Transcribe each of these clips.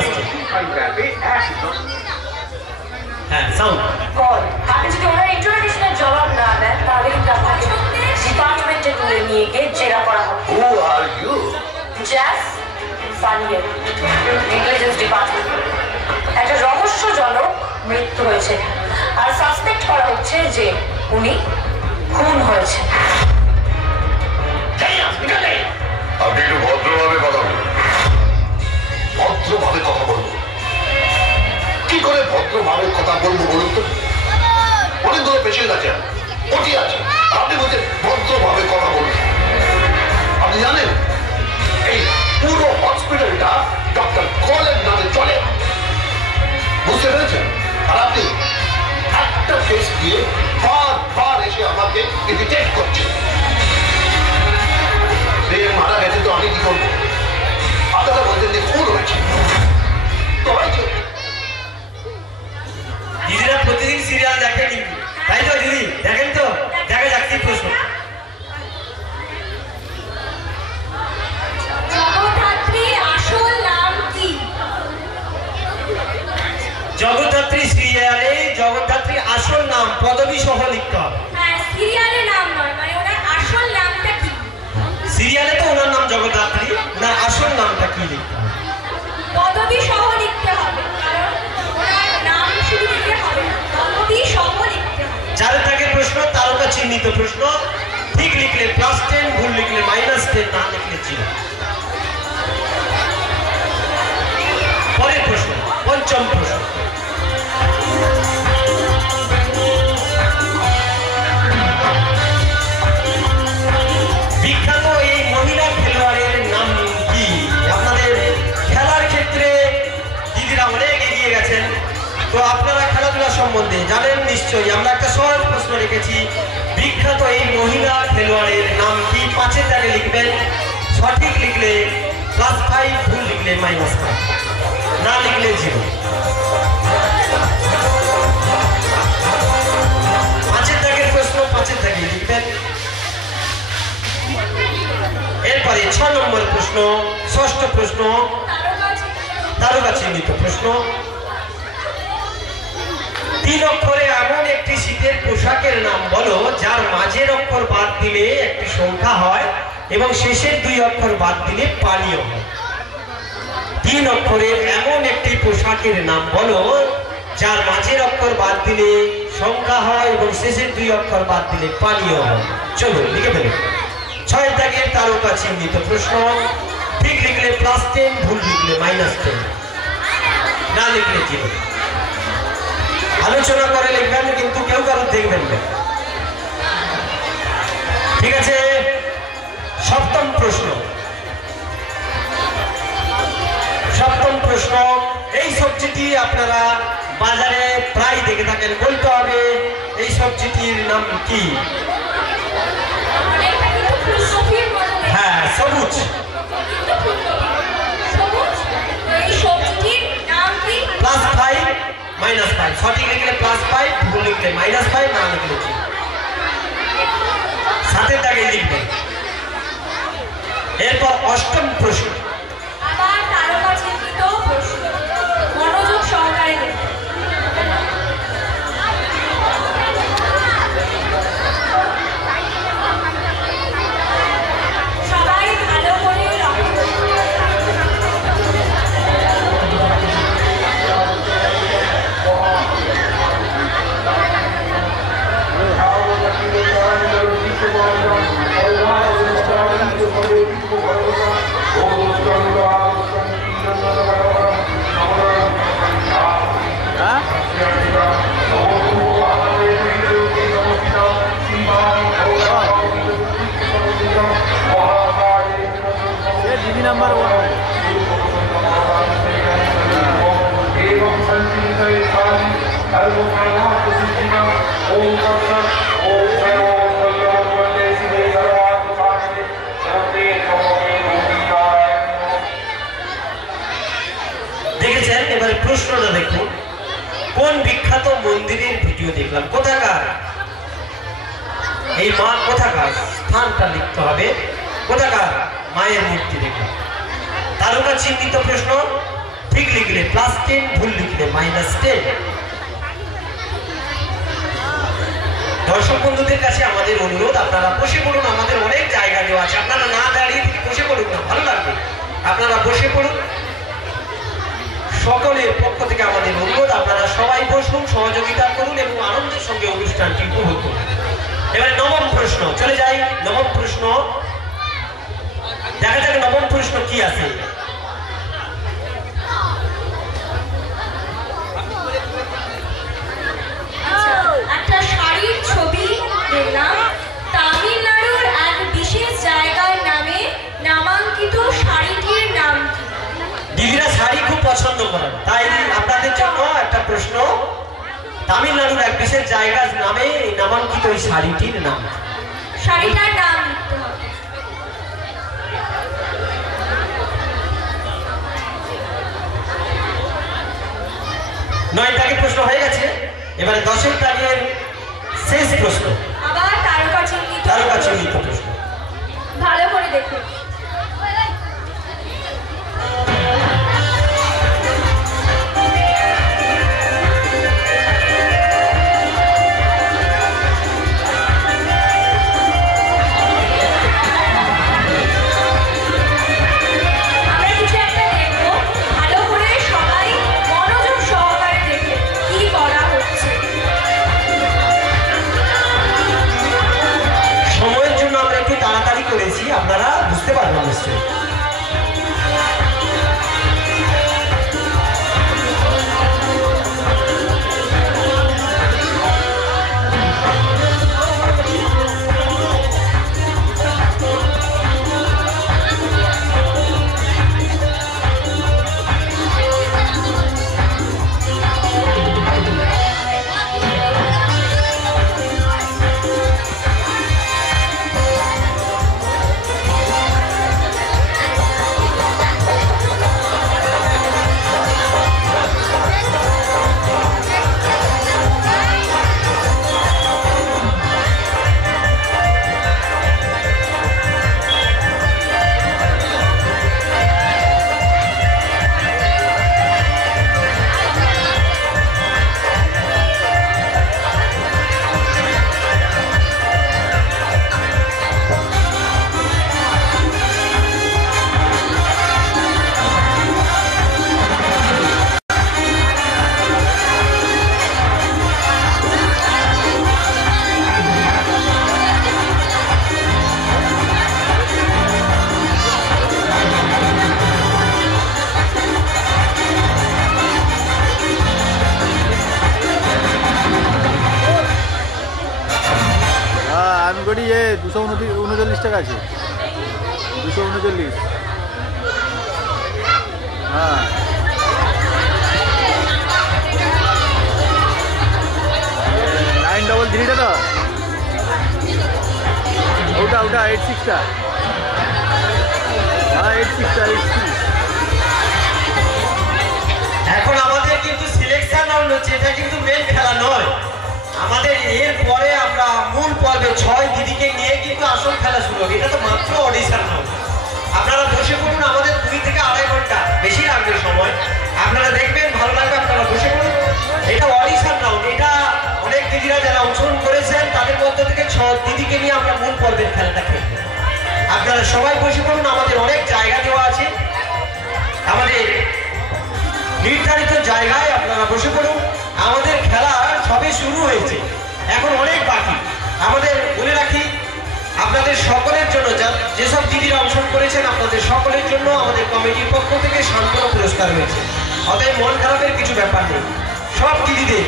আসছে। হ্যাঁ সাউন্ড আপনি যদি ওনার ইন্ট্রোডাকশনের জবাব না দেন তাহলে কিন্তু আপনাকে ডিপার্টমেন্টে তুলে নিয়ে গিয়ে জেরা করা হবে। Who are you? জ্যাস ফানিয়ে ইন্টেলিজেন্স ডিপার্টমেন্ট। একটা রহস্যজনক মৃত্যু হয়েছে আর সাসপেক্ট করা হচ্ছে যে উনি খুন হয়েছে। আপনি একটু ভদ্রভাবে কথা বলুন। ভদ্রভাবে কথা বলবো কি করে? ভদ্রভাবে কথা বলবো বলুন তো? অনেকগুলো পেশেন্ট আছে, ওটি আছে, আপনি বলছেন ভদ্রভাবে কথা বলুন। আপনি জানেন এই পুরো হসপিটালটা ডক্টর কলের নামে চলে, বুঝতে পেরেছেন? আর আপনি একটা কেস দিয়ে বারবার এসে আমাকে ইরিটেট করছেন। সে মারা গেছে তো আমি কি করবো? আপনারা বলছেন যে খুন হয়েছে, তো হয়েছে। দিদিরা প্রতিদিন সিরিয়াল দেখে কিন্তু, তাই তো দিদি? দেখেন তো? দেখা যাক কি প্রশ্ন। জগদ্ধাত্রী আসল নাম কি? জগদ্ধাত্রী সিরিয়ালে জগদ্ধাত্রী আসল নাম পদবী সহ লিখতে হবে। হ্যাঁ, সিরিয়ালে নাম নয়, মানে ওনার আসল নামটা কি? সিরিয়ালে তো ওনার নাম জগদ্ধাত্রী, ওনার আসল নামটা কি লিখতে হবে? পদবী সহ লিখতে হবে, কারণ ওনার নাম শুধু লিখতে হবে না, পদবী সহ লিখতে হবে। চার দাগের প্রশ্ন, তারকা চিহ্নিত প্রশ্ন। ঠিক লিখলে +10, ভুল লিখলে -10, না লিখলে 0। পরের প্রশ্ন, পঞ্চম প্রশ্ন। বিখ্যাত এই মহিলা খেলোয়াড়ের নাম কি? আপনাদের খেলার ক্ষেত্রে দিদিরা অনেক এগিয়ে গেছেন, তো আপনারা খেলাধুলা সম্বন্ধে জানেন নিশ্চয়ই। আমরা একটা সহজ প্রশ্ন রেখেছি, বিখ্যাত এই মহিলা খেলোয়াড়ের নাম কি? 5-এর দাগে লিখবেন, সঠিক লিখলে +5, ভুল লিখলে -5, না লিখলে 0। 5-এর দাগের প্রশ্ন 5-এর দাগে লিখবেন। এরপরে 6 নম্বর প্রশ্ন, ষষ্ঠ প্রশ্ন, তারকা চিহ্নিত প্রশ্ন। 3 অক্ষরে এমন একটি শীতের পোশাকের নাম বলো যার মাঝের অক্ষর বাদ দিলে একটি সংখ্যা হয় এবং শেষের 2 অক্ষর বাদ দিলে পানীয় হয়। 3 অক্ষরের এমন একটি পোশাকের নাম বলো যার মাঝের অক্ষর বাদ দিলে সংখ্যা হয় এবং শেষের 2 অক্ষর বাদ দিলে পানীয় হয়। চলো লিখে ফেলো। 6 দাগের তারকা চিহ্নিত প্রশ্ন। ঠিক লিখলে +10, ভুল লিখলে -10, না লিখলে 0। আলোচনা করে লিখবেন, কিন্তু কেউ কারো দেখবেন না, ঠিক আছে? সপ্তম প্রশ্ন। সপ্তম প্রশ্ন, এই সবজিটি আপনারা বাজারে প্রায় দেখে থাকেন, বলতে হবে এই সবজিটির নাম কি? হ্যাঁ, সবুজ। +5, -5, সঠিক লিখলে +5, ভুল লিখলে -5, না লিখলে 0। 7-এর দাগে লিখবেন। এরপর অষ্টম প্রশ্ন। আবার তারকা চিহ্নিত প্রশ্ন, মনোযোগ সহকারে দেখুন। সবাই ভালো করে লক্ষ্য করুন। দেখেছেন? এবার প্রশ্নটা দেখুন, কোন বিখ্যাত মন্দিরের ভিডিও দেখলাম? কোথাকার এই মা? কোথাকার? স্থানটা লিখতে হবে। কোথাকার মায়ের মূর্তি দেখলাম? তারকা চিহ্নিত প্রশ্ন। ঠিক লিখলে +10, ভুল লিখলে -10। দর্শক বন্ধুদের কাছে আমাদের অনুরোধ, আপনারা বসে পড়ুন, আমাদের অনেক জায়গা দেওয়া আছে, আপনারা না দাঁড়িয়ে থেকে বসে পড়ুন না, ভালো লাগবে, আপনারা বসে পড়ুন। সকলের পক্ষ থেকে আমাদের অনুরোধ, আপনারা সবাই বসুন, সহযোগিতা করুন এবং আনন্দের সঙ্গে অনুষ্ঠানটি উপভোগ করুন। এবারে নবম প্রশ্ন, চলে যাই নবম প্রশ্ন, দেখা যাক নবম প্রশ্ন কি আছে। একটা শাড়ির ছবি দেখলাম, তামিলনাড়ুর এক বিশেষ জায়গার নামে নামাঙ্কিত শাড়িটির নাম কি? দিদিরা শাড়ি খুব পছন্দ করেন, তাই আপনাদের জন্য একটা প্রশ্ন, তামিলনাড়ুর এক বিশেষ জায়গার নামে নামাঙ্কিত ওই শাড়িটির নাম। শাড়িটার নাম লিখতে হবে। 9 দাগের প্রশ্ন হয়ে গেছে, এবারে 10 দাগের শেষ প্রশ্ন, আবার তারকা চিহ্নিত প্রশ্ন। ভালো করে দেখুন। আপনারা বুঝতে পারবেন নিশ্চয়ই। আমগড়ি 239 টাকা আছে, 239। হ্যাঁ, $933 তো ওটা 86টা। হ্যাঁ, 86টা। এখন আমাদের কিন্তু সিলেকশন হচ্ছে, এটা কিন্তু মেন খেলা নয়, আমাদের এর পরে আমরা মূল পর্বে 6 দিদিকে নিয়ে কিন্তু আসল খেলা শুরু হবে, এটা তো মাত্র অডিশন নয়। আপনারা বসে পড়ুন, আমাদের 2 থেকে 2.5 ঘন্টা বেশি লাগবে সময়, আপনারা দেখবেন ভালো লাগবে, আপনারা বসে পড়ুন। এটা অডিশন রাউন্ড, এটা অনেক দিদিরা যারা অংশগ্রহণ করেছেন তাদের মধ্যে থেকে 6 দিদিকে নিয়ে আমরা মূল পর্বের খেলাটা খেলব। আপনারা সবাই বসে পড়ুন, আমাদের অনেক জায়গা দেওয়া আছে, আমাদের নির্ধারিত জায়গায় আপনারা বসে পড়ুন। আমাদের খেলা সবে শুরু হয়েছে, এখন অনেক বাকি। আমাদের বলে রাখি, আপনাদের সকলের জন্য যেসব দিদিরা অংশগ্রহণ করেছেন আপনাদের সকলের জন্য আমাদের কমিটির পক্ষ থেকে সান্ত্বনা পুরস্কার হয়েছে, অতএব মন খারাপের কিছু ব্যাপার নেই। সব দিদিদের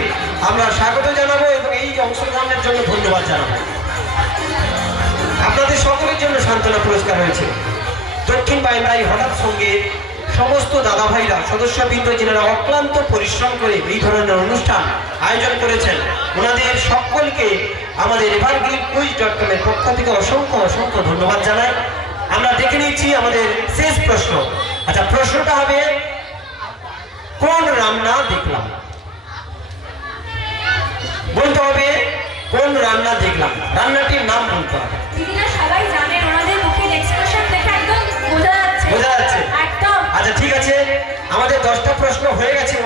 আমরা স্বাগত জানাবো এবং এই অংশগ্রহণের জন্য ধন্যবাদ জানাবো। আপনাদের সকলের জন্য সান্ত্বনা পুরস্কার হয়েছে। দক্ষিণ বাংলায় হঠাৎ সঙ্গে সমস্ত দাদা ভাইরা সদস্যবৃন্দ যারা অক্লান্ত পরিশ্রম করে এই ধরনের অনুষ্ঠান আয়োজন করেছেন, ওনাদের সকলকে আমাদের evergreenquiz.com এর পক্ষ থেকে অসংখ্য ধন্যবাদ জানাই। আমরা দেখে নিচ্ছি আমাদের শেষ প্রশ্ন। আচ্ছা, প্রশ্নটা হবে, কোন রান্না দেখলাম? বলতে হবে কোন রান্না দেখলাম, রান্নাটির নাম বলতে হবে। দিদিরা সবাই জানেন, ওনাদের মুখের এক্সপ্রেশন দেখে একদম বোঝা যাচ্ছে। একদম। আচ্ছা ঠিক আছে, আমাদের 10টা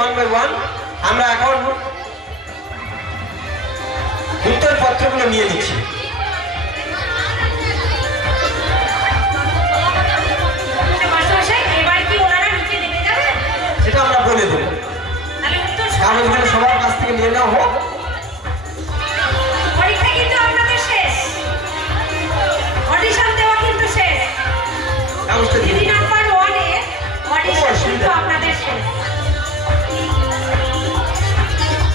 1 by 1। আমরা এখন উত্তরপত্রগুলো নিয়ে নিচ্ছি। সেটা আমরা বলে দেবো, কাগজগুলো সবার কাছ থেকে নিয়ে নেওয়া হোক। পরীক্ষা কিন্তু আপনাদের শেষ, অডিশন দেওয়া কিন্তু শেষ। দিদি নাম্বার 1 এ অডিশন কিন্তু আপনাদের শেষ।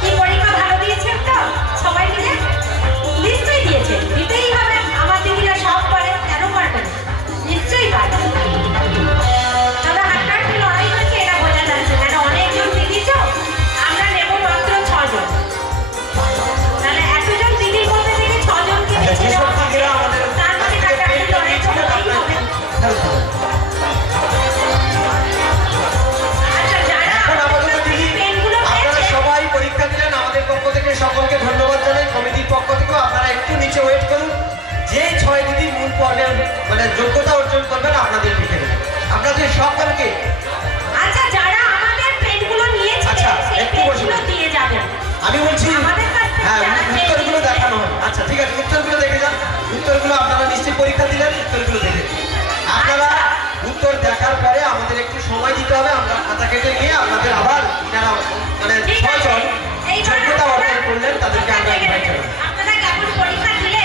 কি পরীক্ষা ভালো দিয়েছেন তো সবাই মিলে? নিশ্চয়ই দিয়েছেন, দিতেই হবে। আমার দিদিরা সব পারে, কেন পারবে না? নিশ্চয়ই পারে। তবে হাড্ডাহাড্ডি লড়াই হয়েছে এটা বোঝা যাচ্ছে, কেন অনেকজন দিদি তো, আমরা নেব মাত্র 6 জন। তাহলে এতজন দিদির মধ্যে থেকে 6 জনকে বেছে নেওয়া হবে, তার মানে হাড্ডাহাড্ডি লড়াই তো হতেই হবে। আচ্ছা, যারা পেনগুলো আপনারা সবাই পরীক্ষা দিলেন, আমাদের পক্ষ থেকে সকলকে ধন্যবাদ জানাই। কমিটির পক্ষ থেকেও আপনারা একটু নিচে ওয়েট করুন। যে 6 দিদি মূল পর্বের মানে যোগ্যতা অর্জন করবেন আপনাদের লিখে দেবেন, আপনাদের সকলকে। আচ্ছা, যারা আমাদের পেনগুলো নিয়েছে আচ্ছা, সেই একটু বসুন। পেনগুলো দিয়ে যাবেন। আমি বলছি আমাদের কাছ থেকে হ্যাঁ, যারা পেন উত্তরগুলো নিয়েছে। দেখানো হবে। আচ্ছা ঠিক আছে, উত্তরগুলো দেখে যান। উত্তরগুলো আপনারা নিশ্চয়ই পরীক্ষা দিলেন, উত্তরগুলো দেখে আপনারা উত্তর দেখার পরে আমাদের একটু সময় দিতে হবে। আমরা খাতা কেটে নিয়ে আপনাদের আবার যারা মানে ঠিক 6 আছে। জন এইবার যোগ্যতা অর্জন করলেন তাদেরকে আমরা ইনভাইট করব। আপনারা কেমন পরীক্ষা দিলে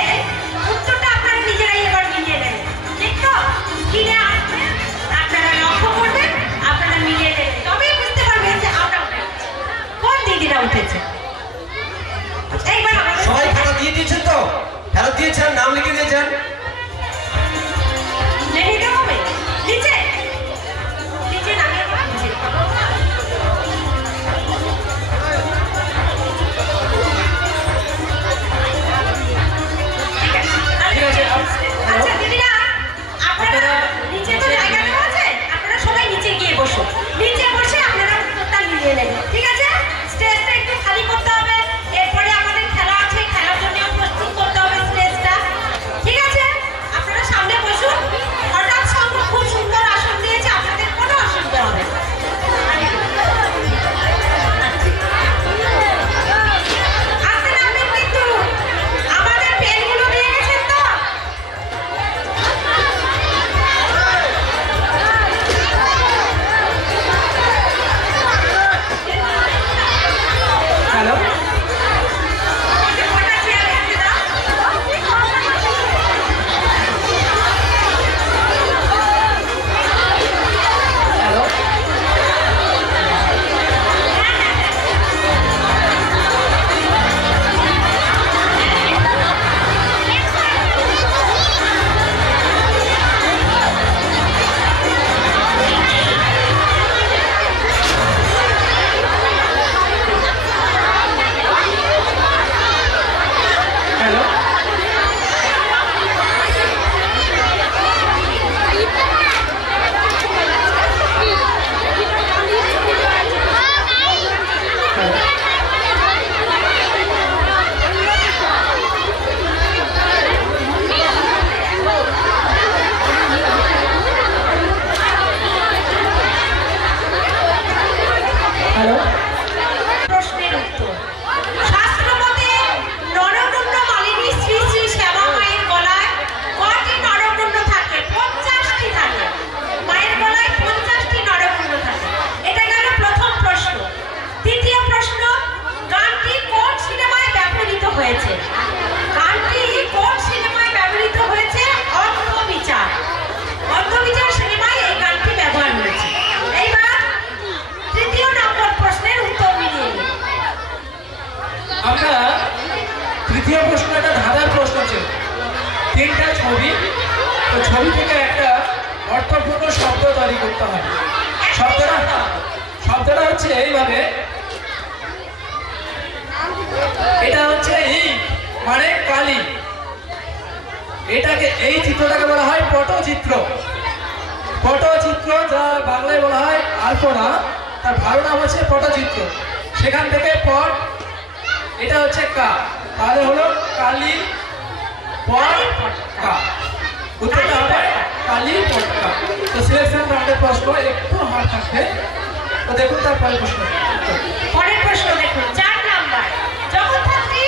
উত্তরটা আপনারা নিজেরাই এবার মিলিয়ে নেবেন, ঠিক তো? স্ক্রিনে আসবে, আপনারা লক্ষ্য করবেন, আপনারা মিলিয়ে নেবেন, তবেই বুঝতে পারবেন যে আমরা উঠেছি, কোন দিদিরা উঠেছে। এইবার আমাদের সবাই খাতা দিয়ে দিয়েছেন তো? ফেরত দিয়েছেন, নাম লিখে দিয়েছেন? লিখে দিতে হবে নিচে, নিচে নামিয়ে দেবেন, নিচে। আচ্ছা দিদিরা, আপনারা নিচে তো জায়গা দেওয়া আছে, আপনারা সবাই নিচে গিয়ে বসুন। নিচে বসে আপনারা উত্তরটা মিলিয়ে নেবেন, ঠিক আছে? স্টেজটা একটু খালি করতে হবে, এরপরে আমাদের খেলা আছে, খেলার জন্য প্রস্তুত করতে হবে স্টেজটা, ঠিক আছে? আপনারা সামনে বসুন। হঠাৎ সঙ্গ খুব সুন্দর আসন দিয়েছে, আপনাদের কোনো অসুবিধা হবে না। আসতে নামবেন কিন্তু, আমাদের পেনগুলো দিয়ে গেছেন তো? হ্যালো, কটা চেয়ার এনে দাও। Hello, hello, hello. প্রশ্নের উত্তর। শাস্ত্রমতে নরকুণ্ড মালিনী শ্রী শ্রী শ্যামা মায়ের গলায় কয়টি নরকুণ্ড থাকে? 50টি থাকে। মায়ের গলায় 50টি নরকুণ্ড থাকে। এটা গেল প্রথম প্রশ্ন। দ্বিতীয় প্রশ্ন, গানটি কোন সিনেমায় ব্যবহৃত হয়েছে? গানটি কোন সিনেমায় ব্যবহৃত হয়েছে? অন্ধবিচার। অন্ধবিচার সিনেমায় এই গানটি ব্যবহার হয়েছে। এইবার তৃতীয় নম্বর প্রশ্নের উত্তর মিলিয়ে নিন। আমরা তৃতীয় প্রশ্ন একটা ধাঁধার প্রশ্ন ছিল। 3টা ছবি, তো ছবি থেকে একটা অর্থপূর্ণ শব্দ তৈরি করতে হবে। শব্দটা হচ্ছে এইভাবে, এটা হচ্ছে ইট মানে কালি। এটাকে, এই চিত্রটাকে বলা হয় পটচিত্র। পটচিত্র, যা বাংলায় বলা হয় আলপনা, তার ভালো নাম হচ্ছে পটচিত্র। সেখান থেকে পট, এটা হচ্ছে কা, তাহলে হলো কালী পটকা। উত্তরটা হবে কালী পটকা। তো সিলেকশন রাউন্ডের প্রশ্ন একটু হার্ড থাকবে। তো দেখুন তারপরে প্রশ্ন। পরের প্রশ্ন দেখুন 4 নাম্বার। জগদ্ধাত্রী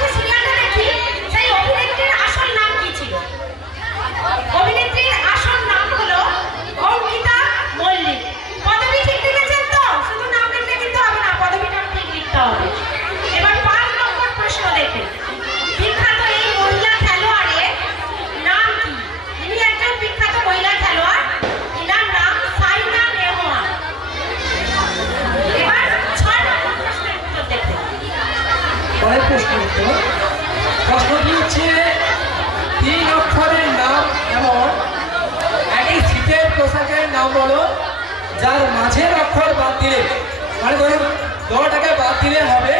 যে সিরিয়ালটা দেখি সেই অভিনেত্রীর আসল নাম কি ছিল? অভিনেত্রীর আসল নাম হলো অঙ্কিতা মল্লিক। পদবী ঠিক লিখেছেন তো? শুধু নাম লিখলে কিন্তু হবে না, পদবীটা ঠিক লিখতে হবে। এবার 5 নম্বর প্রশ্ন দেখুন। বিখ্যাত এই মহিলা খেলোয়াড়ের নাম কি? ইনি একজন বিখ্যাত মহিলা খেলোয়াড়, এনার নাম সাইনা নেহওয়াল। এবার 6 নম্বর প্রশ্নের উত্তর দেখুন। পরের প্রশ্ন উত্তর। প্রশ্নটি হচ্ছে 3 অক্ষরের নাম এমন একই শীতের পোশাকের নাম বলো যার মাঝের অক্ষর বাদ দিলে, মানে ধরুন দটাকে বাদ দিলে হবে,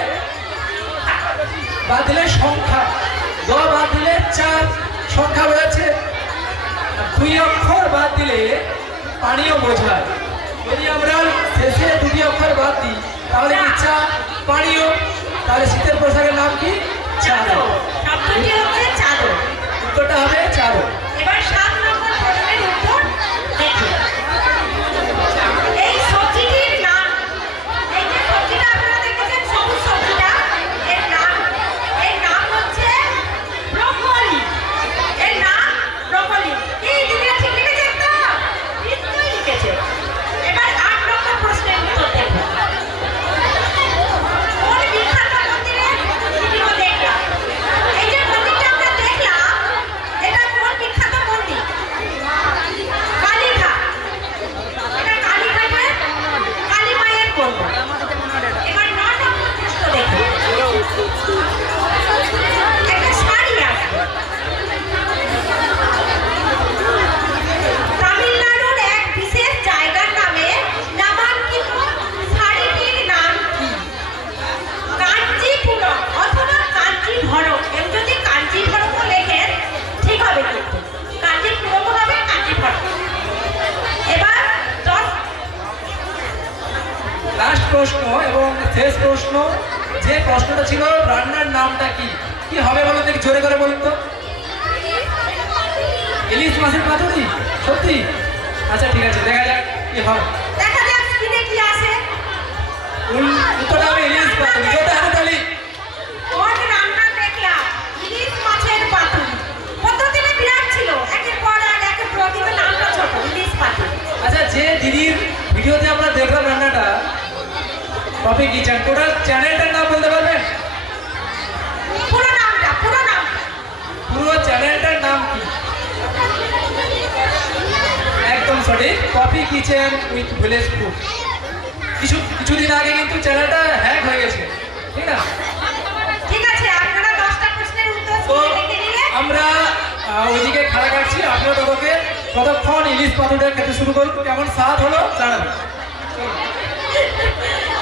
বাদ দিলে সংখ্যা, দ বাদ দিলে 4 সংখ্যা রয়েছে, 2 অক্ষর বাদ দিলে পানীয় বোঝায়। যদি আমরা শেষে 2টি অক্ষর বাদ দিই তাহলে কি চা পানীয়, তাহলে শীতের পোশাকের নাম কি? চাদর। শব্দটি হচ্ছে চাদর। উত্তরটা হবে চাদর। এবার 7 নম্বর প্রশ্নের উত্তর দেখুন। এই সবজিটির নাম, এই যে সবজিটা আপনারা দেখেছেন সবুজ সবজিটা, এর নাম হচ্ছে ব্রোকলি। এর নাম ব্রোকলি। এই দিদিরা ঠিক লিখেছেন তো? নিশ্চয়ই লিখেছে। এবার 8 নম্বর প্রশ্নের উত্তর দেখুন। কোন বিখ্যাত মন্দিরের ভিডিও দেখলাম? এই যে মন্দিরটা আমরা দেখলাম, এটা কোন বিখ্যাত মন্দির? কালীঘাট। এটা কালীঘাটের কালী মায়ের মন্দির। এবার 9 নম্বর প্রশ্ন দেখুন। একটা শাড়ি আছে, তামিলনাড়ুর এক বিশেষ জায়গার নামে নামাঙ্কিত শাড়িটির নাম কি? কাঞ্চিপুরম অথবা কাঞ্চিভরম। কেউ যদি কাঞ্চিভরমও লেখেন ঠিক হবে, কিন্তু কাঞ্চিপুরমও হবে, কাঞ্চিভরম। এবার 10 লাস্ট প্রশ্ন এবং শেষ প্রশ্ন, যে প্রশ্নটা ছিল রান্নার নামটা কি? কি হবে বলো দেখি, জোরে করে বলুন তো। ইলিশ মাছের পাতুরি? সত্যি? আচ্ছা ঠিক আছে, দেখা যাক কি হবে। দেখা যাক স্ক্রিনে কি আসে। উত্তরটা হবে ইলিশ পাতুরি। জোরে হাতে তালি। কোন রান্না দেখলাম? ইলিশ মাছের পাতুরি। পদ্ধতিটা বিরাট ছিল, একের পর একের পর, কিন্তু নামটা ছোট, ইলিশ পাতুরি। আচ্ছা, যে দিদির ভিডিওতে আমরা দেখলাম রান্নাটা, কপি কিচেন, টোটাল চ্যানেলটার নাম বলতে পারবেন? পুরো নাম। পুরো চ্যানেলটার নাম কি? একদম সঠিক, copy kitchen with village food. কিছুদিন আগে কিন্তু চ্যানেলটা হ্যাক হয়ে গেছে, ঠিক না? ঠিক আছে, আপনারা 10টা প্রশ্নের উত্তর তো লিখে দিলে আমরা ওইদিকে খেলা কাটছি, আপনারা ততক্ষণ ইলিশ পাতুরিটা খেতে শুরু করুন। কেমন স্বাদ হলো জানাবেন।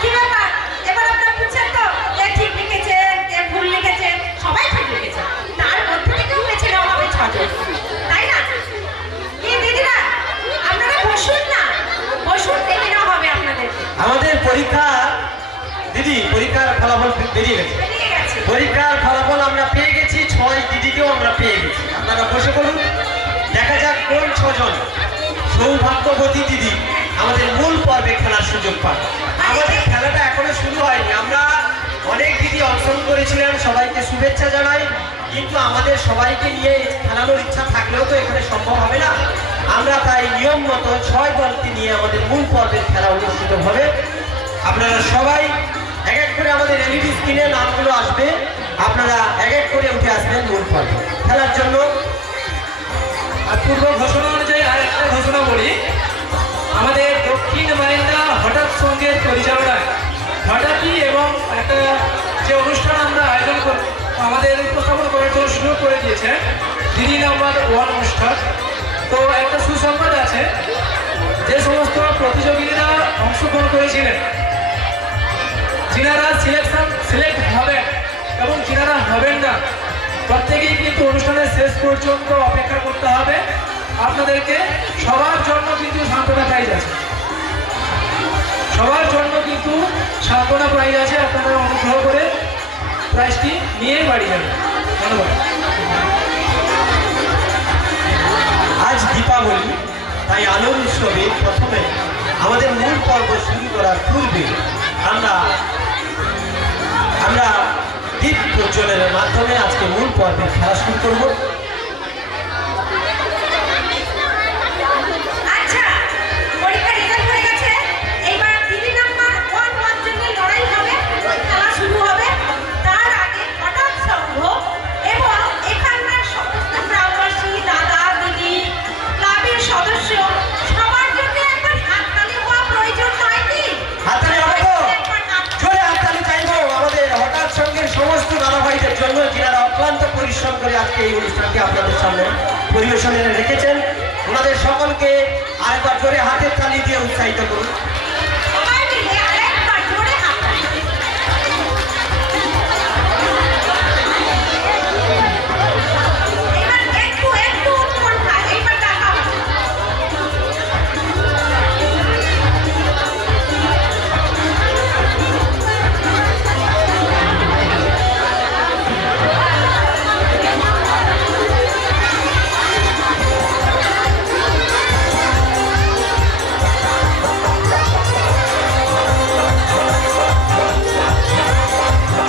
কি ব্যাপার? এবার আপনারা বুঝছেন তো, কে ঠিক লিখেছেন, কে ভুল লিখেছেন? সবাই ঠিক লিখেছেন, তার মধ্যে থেকেও বেছে নেওয়া হবে 6 জন, তাই না? কি দিদিরা, আপনারা বসুন না, বসুন, দেখে নেওয়া হবে আপনাদেরকে। আমাদের পরীক্ষার ফলাফল বেরিয়ে গেছে। বেরিয়ে গেছে। পরীক্ষার ফলাফল আমরা পেয়ে গেছি, 6 দিদিকেও আমরা পেয়ে গেছি। আপনারা বসে পড়ুন, দেখা যাক কোন 6 জন সৌভাগ্যবতী দিদি আমাদের মূল পর্বে খেলার সুযোগ পান। আমাদের খেলাটা এখনো শুরু হয়নি, আমরা অনেক দিদি অংশগ্রহণ করেছিলেন, সবাইকে শুভেচ্ছা জানাই। কিন্তু আমাদের সবাইকে নিয়ে খেলানোর ইচ্ছা থাকলেও তো এখানে সম্ভব হবে না। আমরা তাই নিয়ম মতো 6 দলকে নিয়ে আমাদের মূল পর্বের খেলা অনুষ্ঠিত হবে। আপনারা সবাই এক এক করে আমাদের এলইডি স্ক্রিনে নামগুলো আসবে, আপনারা এক এক করে উঠে আসবেন মূল পর্বে খেলার জন্য। আর পূর্ব ঘোষণা অনুযায়ী আর একটা ঘোষণা বলি, আমাদের দক্ষিণ মাইন্দা হঠাৎ সঙ্গের পরিচালনায় হঠাৎই এবং একটা যে অনুষ্ঠান আমরা আয়োজন করি, আমাদের উপস্থাপন করার জন্য শুরু করে দিয়েছেন দিদি নাম্বার 1 অনুষ্ঠান। তো একটা সুসংবাদ আছে, যে সমস্ত প্রতিযোগীরা অংশগ্রহণ করেছিলেন, যিনারা সিলেক্ট হবেন এবং যিনারা হবেন না, প্রত্যেকেই কিন্তু অনুষ্ঠানের শেষ পর্যন্ত অপেক্ষা করতে হবে। আপনাদেরকে সবার জন্য কিন্তু সান্ত্বনা প্রাইজ আছে, সবার জন্য কিন্তু সান্ত্বনা প্রাইজ আছে। আপনারা অনুগ্রহ করে প্রাইজটি নিয়ে বাড়ি যাবেন। ধন্যবাদ। আজ দীপাবলি, তাই আলোর উৎসবে প্রথমে আমাদের মূল পর্ব শুরু করার পূর্বে আমরা দীপ প্রজ্বলনের মাধ্যমে আজকে মূল পর্বের খেলা শুরু করবো। আচ্ছা, পরীক্ষা রেজাল্ট হয়ে গেছে। এইবার 3 নাম্বার 1 পাওয়ার জন্য লড়াই হবে, খেলা শুরু হবে। তার আগে হঠাৎ সংঘ এবং এখানকার সমস্ত গ্রামবাসী, দাদা দিদি, ক্লাবের সদস্য সবার জন্য একবার হাততালি হওয়া প্রয়োজন নয় কি? হাততালি হবে তো? জোরে হাততালি চাইবো আমাদের হঠাৎ সঙ্গের সমস্ত দাদা ভাইদের জন্য, যারা অক্লান্ত পরিশ্রম করে আজকে এই অনুষ্ঠানটি আপনাদের সামনে পরিবেশনে রেখেছেন। ওনাদের সকলকে আরেকবার জোরে হাতের তালি দিয়ে উৎসাহিত করুন। সবাই মিলে আরেকবার জোরে হাততালি। এবার একটু উৎকণ্ঠা, এইবার টাকা হবে।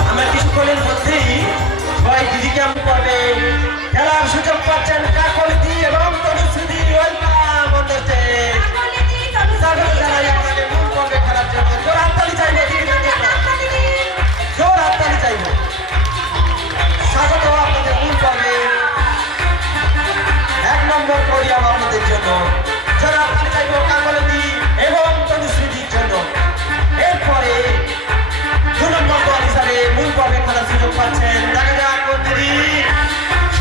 আমরা কিছুক্ষণের মধ্যেই সবাই দিদিকে আমি পর্বে খেলার সুযোগ পাচ্ছেন কাকলি এবং Tanushree. Welcome on the stage. স্বাগত জানাই আপনাদের মূল পর্বে খেলার জন্য। জোর হাততালি চাইবো দিদিদের জন্য, জোর হাততালি চাইবো। স্বাগত আপনাদের মূল পর্বে 1 নম্বর পোডিয়াম আপনাদের জন্য। জোর হাততালি চাইবো কাকলি এবং তনুশ্রীর জন্য। এরপরে 2 নম্বর দল হিসাবে মূল পর্বে খেলার সুযোগ পাচ্ছেন। দেখা যাক মন্ত্রী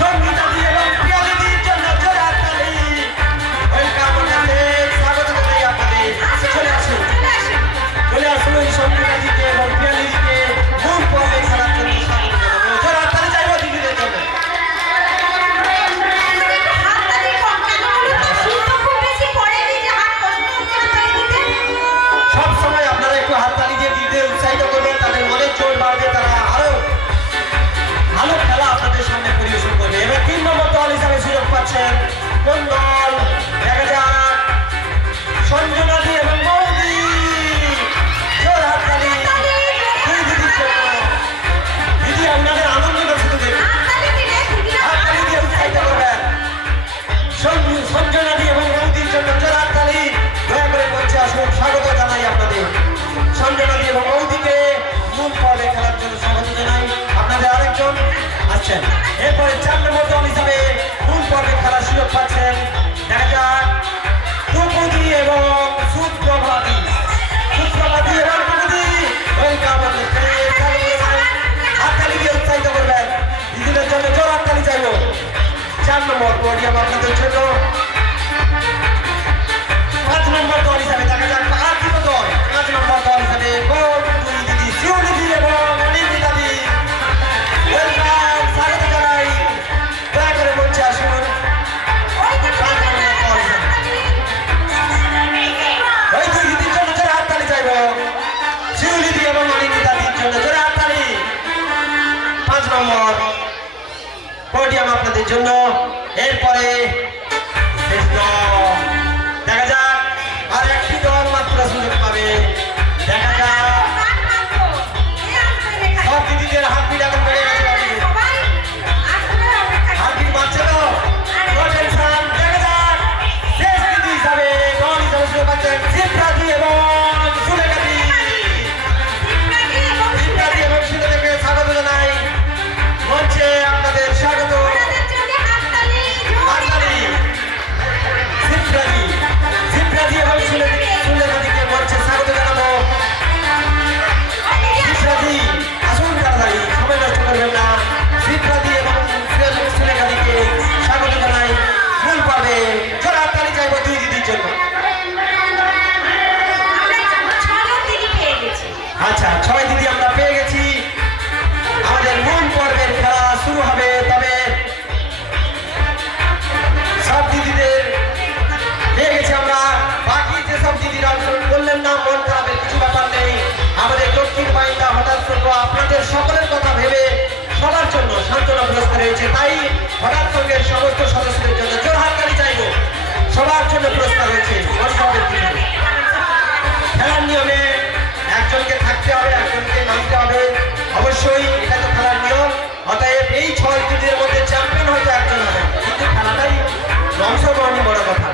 সঙ্গীতা দি এবং প্রিয়া দিদির জন্য জোরে হাততালি। Welcome on the stage. স্বাগত জানাই আপনাদের। চলে আসুন সঙ্গীতা দিকে এবং প্রিয়া দিদিকে মূল পর্বে খেলার জন্য স্বাগত জানাবো। জোরে হাততালি চাইবো দিদিদের জন্য। হাততালি কম কেন বলুন তো? শীত তো খুব বেশি পড়েনি যে হাত কষ্ট হচ্ছে হাততালি দিতে। সব সময় আপনারা একটু হাততালি দিয়ে দিদিদের উৎসাহিত করবেন, তাদের মনের জোর বাড়বে, তারা আরো ভালো খেলা আপনাদের সামনে পরিবেশন করবে। এবার 3 নম্বর দল হিসাবে সুযোগ পাচ্ছেন কোন দল? দেখা যাক সঞ্জনা দি এবং মৌদি। জোর হাততালি দুই দিদির জন্য। দিদি আপনাদের আনন্দটা শুধু দেখুন, হাততালি দিলে দিদিরা হাততালি দিয়ে উৎসাহিত করবেন। সঞ্জনা দি এবং মৌদির জন্য জোর হাততালি। দয়া করে মঞ্চে আসুন, স্বাগত জানাই আপনাদের। সঞ্জনা দি এবং মৌদিকে মূল পর্বে খেলার জন্য স্বাগত জানাই। আপনাদের আরেকজন আসছেন। এরপরে 4 নম্বর দল হিসাবে মূল পর্বে খেলার সুযোগ পাচ্ছেন। দেখা যাক দ্রৌপদী এবং সুপ্রভাতী। সুপ্রভাতী এবং Draupadi. Welcome on the stage. হাততালি দিয়ে উৎসাহিত করবেন দিদিদের জন্য। জোর হাততালি চাইব। 4 নম্বর পোডিয়াম আপনাদের জন্য। 5 নম্বর দল হিসাবে দেখা যাক আর দুটো দল। 5 নম্বর দল হিসাবে দুই দিদি শিউলি এবং অনিন্দিতা দি। ওয়েলকাম, স্বাগত জানাই। দয়া করে মঞ্চে আসুন। ওই যে 5 নম্বর দল হিসাবে ওই দুই দিদির জন্য জোরে হাততালি চাইব। শিউলি দি এবং অনিন্দিতা দির জন্য জোরে হাততালি। 5 নম্বর পোডিয়াম আপনাদের জন্য। এরপরে শেষ দল। দেখা যাক আর একটি দল মাত্র সুযোগ পাবে। দেখা যাক সব দিদিদের হাতপিট এখন বেড়ে গেছে। সবাই আসলে অপেক্ষা হাতপিট বাড়ছে তো? No tension। দেখা যাক শেষ দিদি হিসাবে দল হিসাবে সুযোগ পাচ্ছেন চিত্রা দি এবং সুলেখা দি। চিত্রা দি এবং সুলেখাকে স্বাগত জানাই মঞ্চে। আপনাদের স্বাগত। হাততালি। চিত্রা দি এবং সুলেখা দিকে মঞ্চে স্বাগত জানাবো। চিত্রা দি আসুন তাড়াতাড়ি, সময় নষ্ট করবেন না। চিত্রা দি এবং সুলেখা দিকে স্বাগত জানাই মূল পর্বে। জোরে হাততালি চাইবো দুই দিদির জন্য। আচ্ছা, 6 দিদি আমরা পেয়ে গেছি। আমাদের মূল পর্বের খেলা শুরু হবে। তবে সব দিদিদের পেয়ে গেছি আমরা। বাকি যেসব দিদিরা অংশগ্রহণ করলেন না, মন খারাপের কিছু ব্যাপার নেই। আমাদের দক্ষিণ বাহিনীটা হঠাৎ সঙ্গ আপনাদের সকলের কথা ভেবে সবার জন্য সান্ত্বনা পুরস্কার রয়েছে। তাই হঠাৎ সঙ্গের সমস্ত সদস্যদের জন্য জোর হাততালি চাইব। সবার জন্য পুরস্কার রয়েছে। মন খারাপের কিছু নেই। উঠতে হবে, একজনকে নামতে হবে। অবশ্যই এটা তো খেলার নিয়ম। অতএব এই 6 দিনের মধ্যে চ্যাম্পিয়ন হয়তো একজন হবে, কিন্তু খেলাটাই অংশগ্রহণই বড় কথা।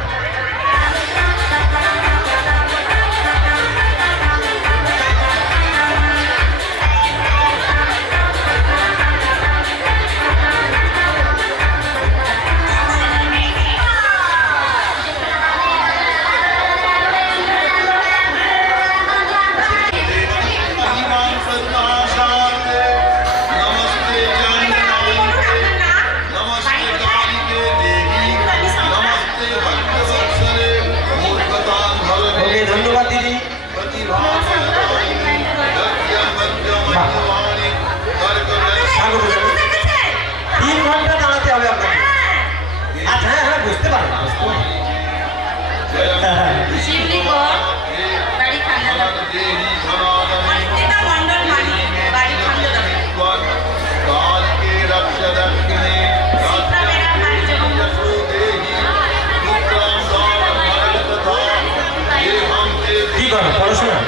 ধন্যবাদ দিদি। স্বাগত জানাই। 3 ঘন্টা দাঁড়াতে হবে আপনাকে। আচ্ছা, হ্যাঁ হ্যাঁ, বুঝতে পারলাম। কি করো পড়াশোনা?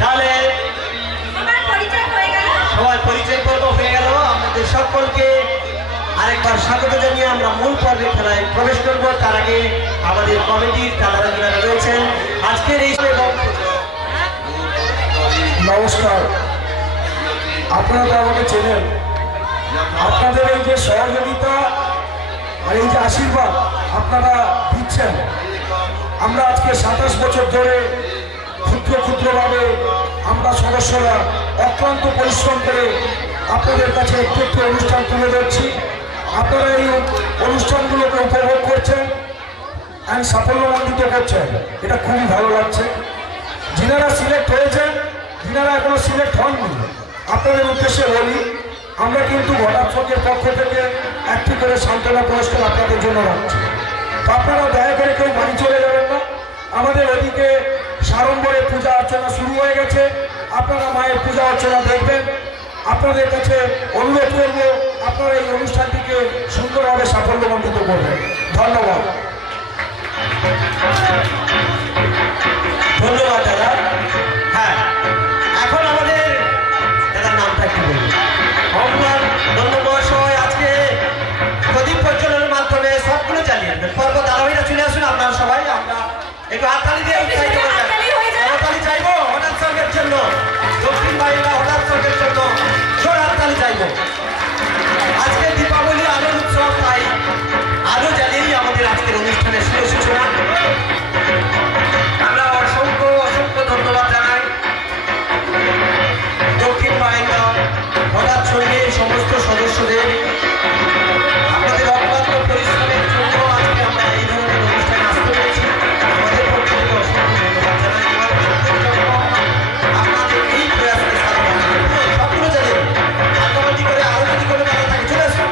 তাহলে সবাই পরিচয় পর্ব হয়ে গেল। আমাদের সকলকে আরেকবার স্বাগত জানিয়ে আমরা মূল পর্বে খেলায় প্রবেশ করব। তার আগে আমাদের কমিটির তারা যারা রয়েছেন আজকের এই নমস্কার। আপনারা তো আমাকে চেনেন। আপনাদের এই যে সহযোগিতা আর এই যে আশীর্বাদ আপনারা দিচ্ছেন, আমরা আজকে 27 বছর ধরে ক্ষুদ্র ক্ষুদ্রভাবে আমরা সদস্যরা অক্লান্ত পরিশ্রম করে আপনাদের কাছে একটু একটু অনুষ্ঠান তুলে ধরছি। আপনারা এই অনুষ্ঠানগুলোকে উপভোগ করছেন অ্যান্ড সাফল্যমণ্ডিত করছেন, এটা খুবই ভালো লাগছে। যিনারা সিলেক্ট হয়েছেন, যিনারা এখনো সিলেক্ট হননি, আপনাদের উদ্দেশ্যে বলি, আমরা কিন্তু ঘটাচ্ছকের পক্ষ থেকে একটি করে সান্ত্বনা পুরস্কার আপনাদের জন্য রাখছি। তো আপনারা দয়া করে কেউ বাড়ি চলে যাবেন না। আমাদের ওদিকে সাড়ম্বরে পূজা অর্চনা শুরু হয়ে গেছে, আপনারা মায়ের পূজা অর্চনা দেখবেন। আপনাদের কাছে অনুরোধ করব, আপনারা এই অনুষ্ঠানটিকে সুন্দরভাবে সাফল্যমণ্ডিত করবেন। ধন্যবাদ। ধন্যবাদ দাদা। হ্যাঁ, এখন আমাদের দাদার নামটা কি বলবো? অমলান নন্দ মহাশয় আজকে প্রদীপ প্রজ্বলনের মাধ্যমে সবগুলো চালিয়ে আনবেন। পর্ব ধারাবাহিকরা চলে আসুন আপনারা সবাই। আমরা একটু হাততালি দিয়ে উৎসাহিত করবেন। হাততালি চাইবো হঠাৎ সঙ্গের জন্য, দক্ষিণ বাহিনীরা হঠাৎ সঙ্গের জন্য জোর হাততালি চাইবো। আজকে দীপাবলি আলোর উৎসব, তাই আলো জ্বালিয়েই আমাদের আজকের অনুষ্ঠানের শুভ সূচনা। আমরা অসংখ্য অসংখ্য ধন্যবাদ জানাই দক্ষিণ বাহিনী হঠাৎ সঙ্গে সমস্ত সদস্যদের। আপনাদের অক্লান্ত পরিশ্রমের জন্য আজকে আমরা এই ধরনের অনুষ্ঠানে আসতে পেরেছি। আমাদের পক্ষ থেকে অসংখ্য ধন্যবাদ জানাই। আপনাদের এই প্রয়াসকে সবগুলো জানেন আগামী করে আরো যদি কোনো কথা থাকে চলে আসুন।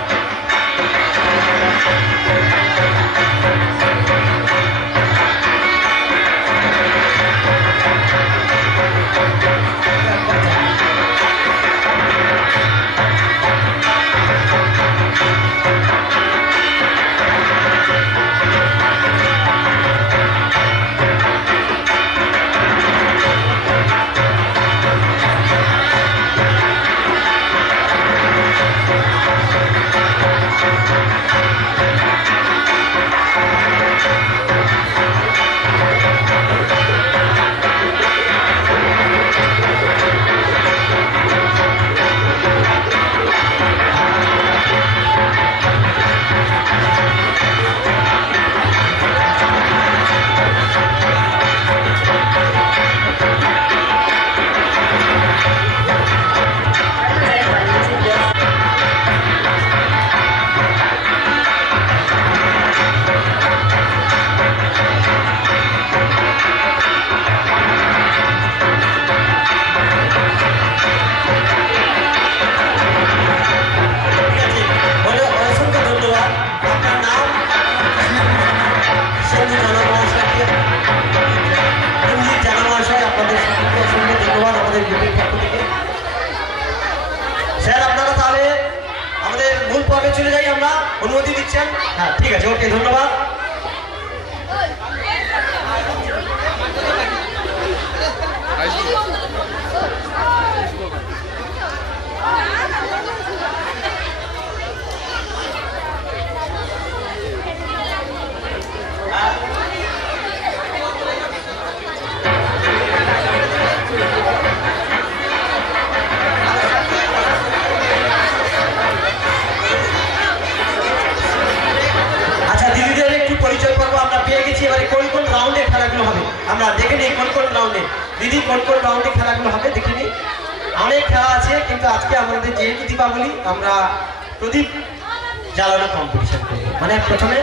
চলে যাই আমরা, অনুমতি দিচ্ছেন? হ্যাঁ, ঠিক আছে, ওকে, ধন্যবাদ। আমরা দেখে নিই কোন কোন রাউন্ডে দিদি কোন কোন রাউন্ডে খেলাগুলো হবে দেখে নিই। অনেক খেলা আছে কিন্তু আজকে আমাদের যেহেতু দীপাবলি আমরা প্রদীপ জ্বালানো কম্পিটিশন করব। মানে প্রথমে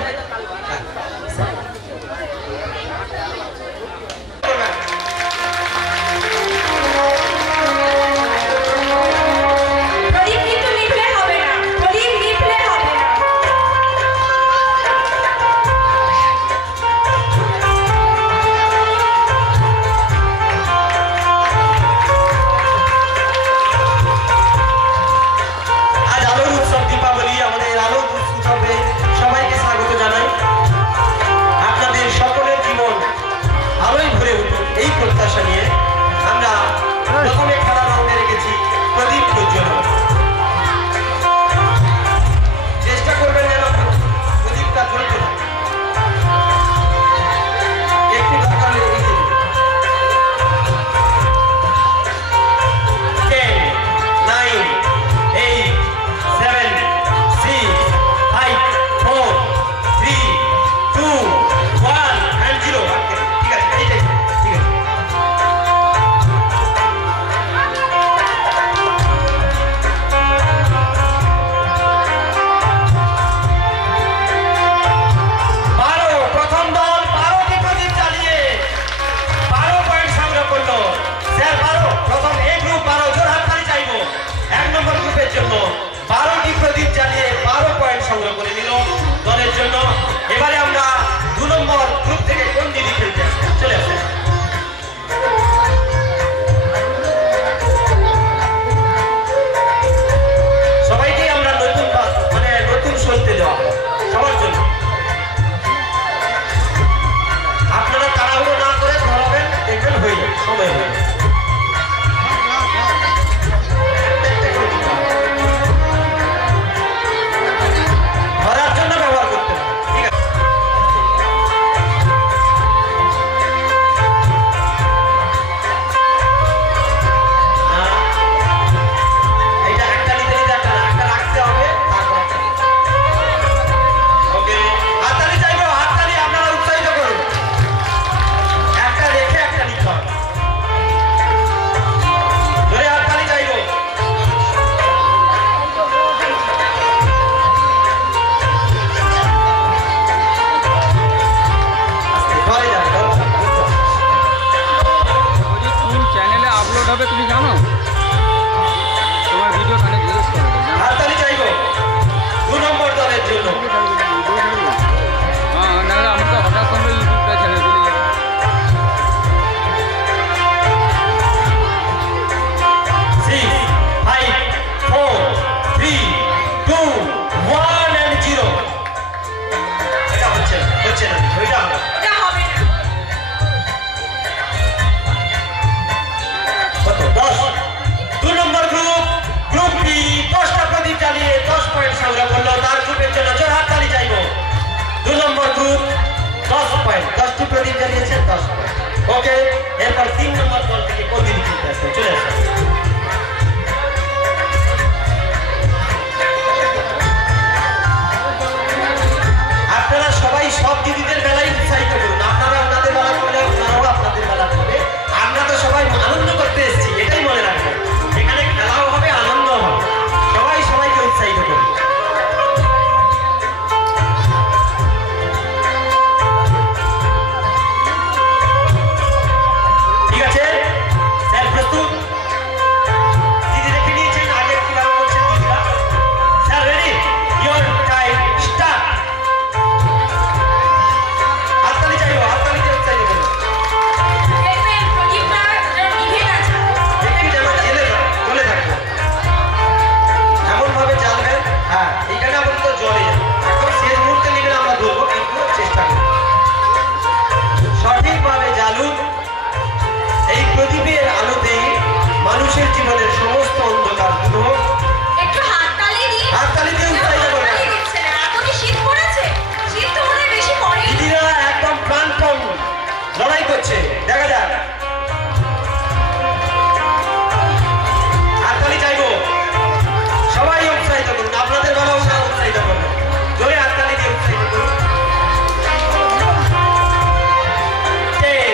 ওকে, এরপর 3 নম্বর দল থেকে প্রদীপ জিতে আসবে, চলে আসবে। আপনারা সবাই সব দিদিদের বেলায় উৎসাহিত করুন, আপনারা ওনাদের বেলা করলে ওনারাও আপনাদের বেলা করবে। আমরা তো সবাই আনন্দ করতে এসেছি, এটাই মনে রাখবেন। এখানে খেলাও হবে, আনন্দও হবে, সবাই সবাইকে উৎসাহিত করুন। ঠিক আছে স্যার, প্রস্তুত? মানুষের জীবনের সমস্ত অন্ধকার দূর হোক। একটু হাততালি দিন। হাততালি দিয়ে উৎসাহিত করুন। হাততালি দিচ্ছে না, এখনই শীত পড়েছে। শীত তো মনে হয় বেশি পড়েনি। দিদিরা একদম প্রাণপণ লড়াই করছে, দেখা যাক। হাততালি চাইবো, সবাই উৎসাহিত করুন, আপনাদের বেলাও না উৎসাহিত করুন, জোরে হাততালি দিয়ে উৎসাহিত করুন। 10,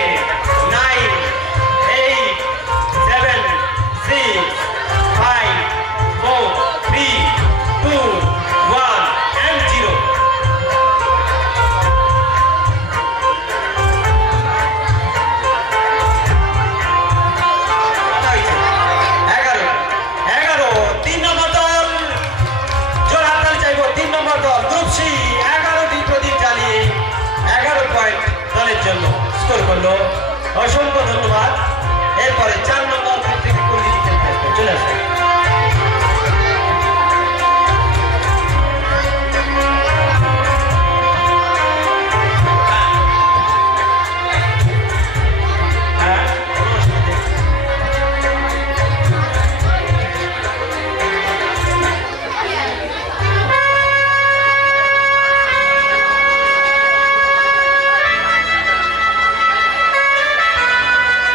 9, 8, 7, 6, 5, 4, 3, 2, 1 and 0. কটা হয়েছে? 11, 3 নম্বর দল, জোর হাততালি চাইবো। 3 নম্বর দল গ্রুপ সি 11টি প্রদীপ জ্বালিয়ে 11 পয়েন্ট দলের জন্য স্কোর করলো। অসংখ্য ধন্যবাদ। এরপরে 4 নম্বর গ্রুপ থেকে কুলদীপ খেলতে আসবে, চলে আসবে। হ্যাঁ, কোনো অসুবিধা নেই।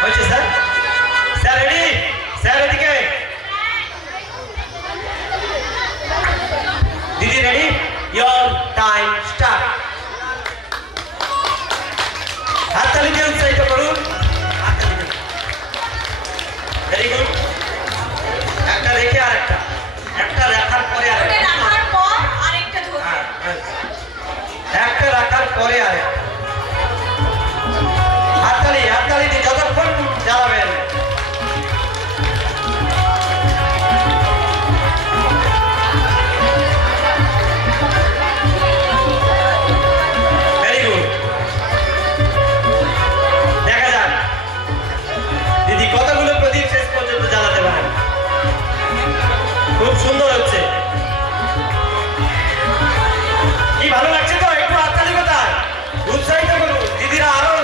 হয়েছে স্যার? Sir ready? স্যার এদিকে। দিদি রেডি? Your time start. হাততালি দিয়ে উৎসাহিত করুন। Very good. একটা রেখে আর একটা রাখার পরে আর ওটা রাখার পর আরেকটা ধরবে। একটা রাখার পরে আর হাততালি হাততালি দিয়ে যতক্ষণ জ্বালাবেন। Very good. দেখা যাক দিদি কতগুলো প্রদীপ শেষ পর্যন্ত জ্বালাতে পারেন। খুব সুন্দর হচ্ছে। কি ভালো লাগছে তো? একটু হাততালি কোথায়? উৎসাহিত করুন, দিদিরা আরো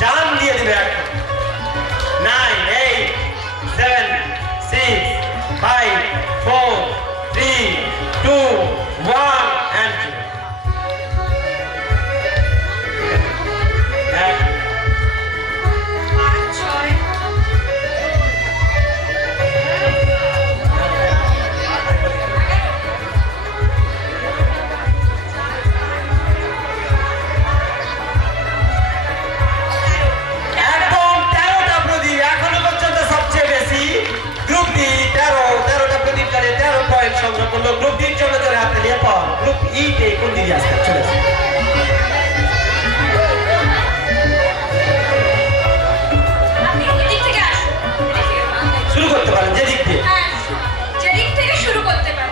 জান দিয়ে দিবে এখন। 9, 8, 7, 6, 5, 4, 3, 2, 1 and 0. এক, 5, 6, একদম 13টা প্রদীপ এখনো পর্যন্ত সবচেয়ে বেশি। গ্রুপ ডি 13টা প্রদীপ জ্বালে 13 পয়েন্ট সংগ্রহ করলো। গ্রুপ ডির জন্য ধরে হাতে নিয়ে পর গ্রুপ ই তে কোন দিকে আসতে চলে আসে। আপনি এদিক থেকে আসুন। এদিক থেকে। শুরু করতে পারেন যেদিক দিয়ে। হ্যাঁ, যেদিক থেকে শুরু করতে পারেন।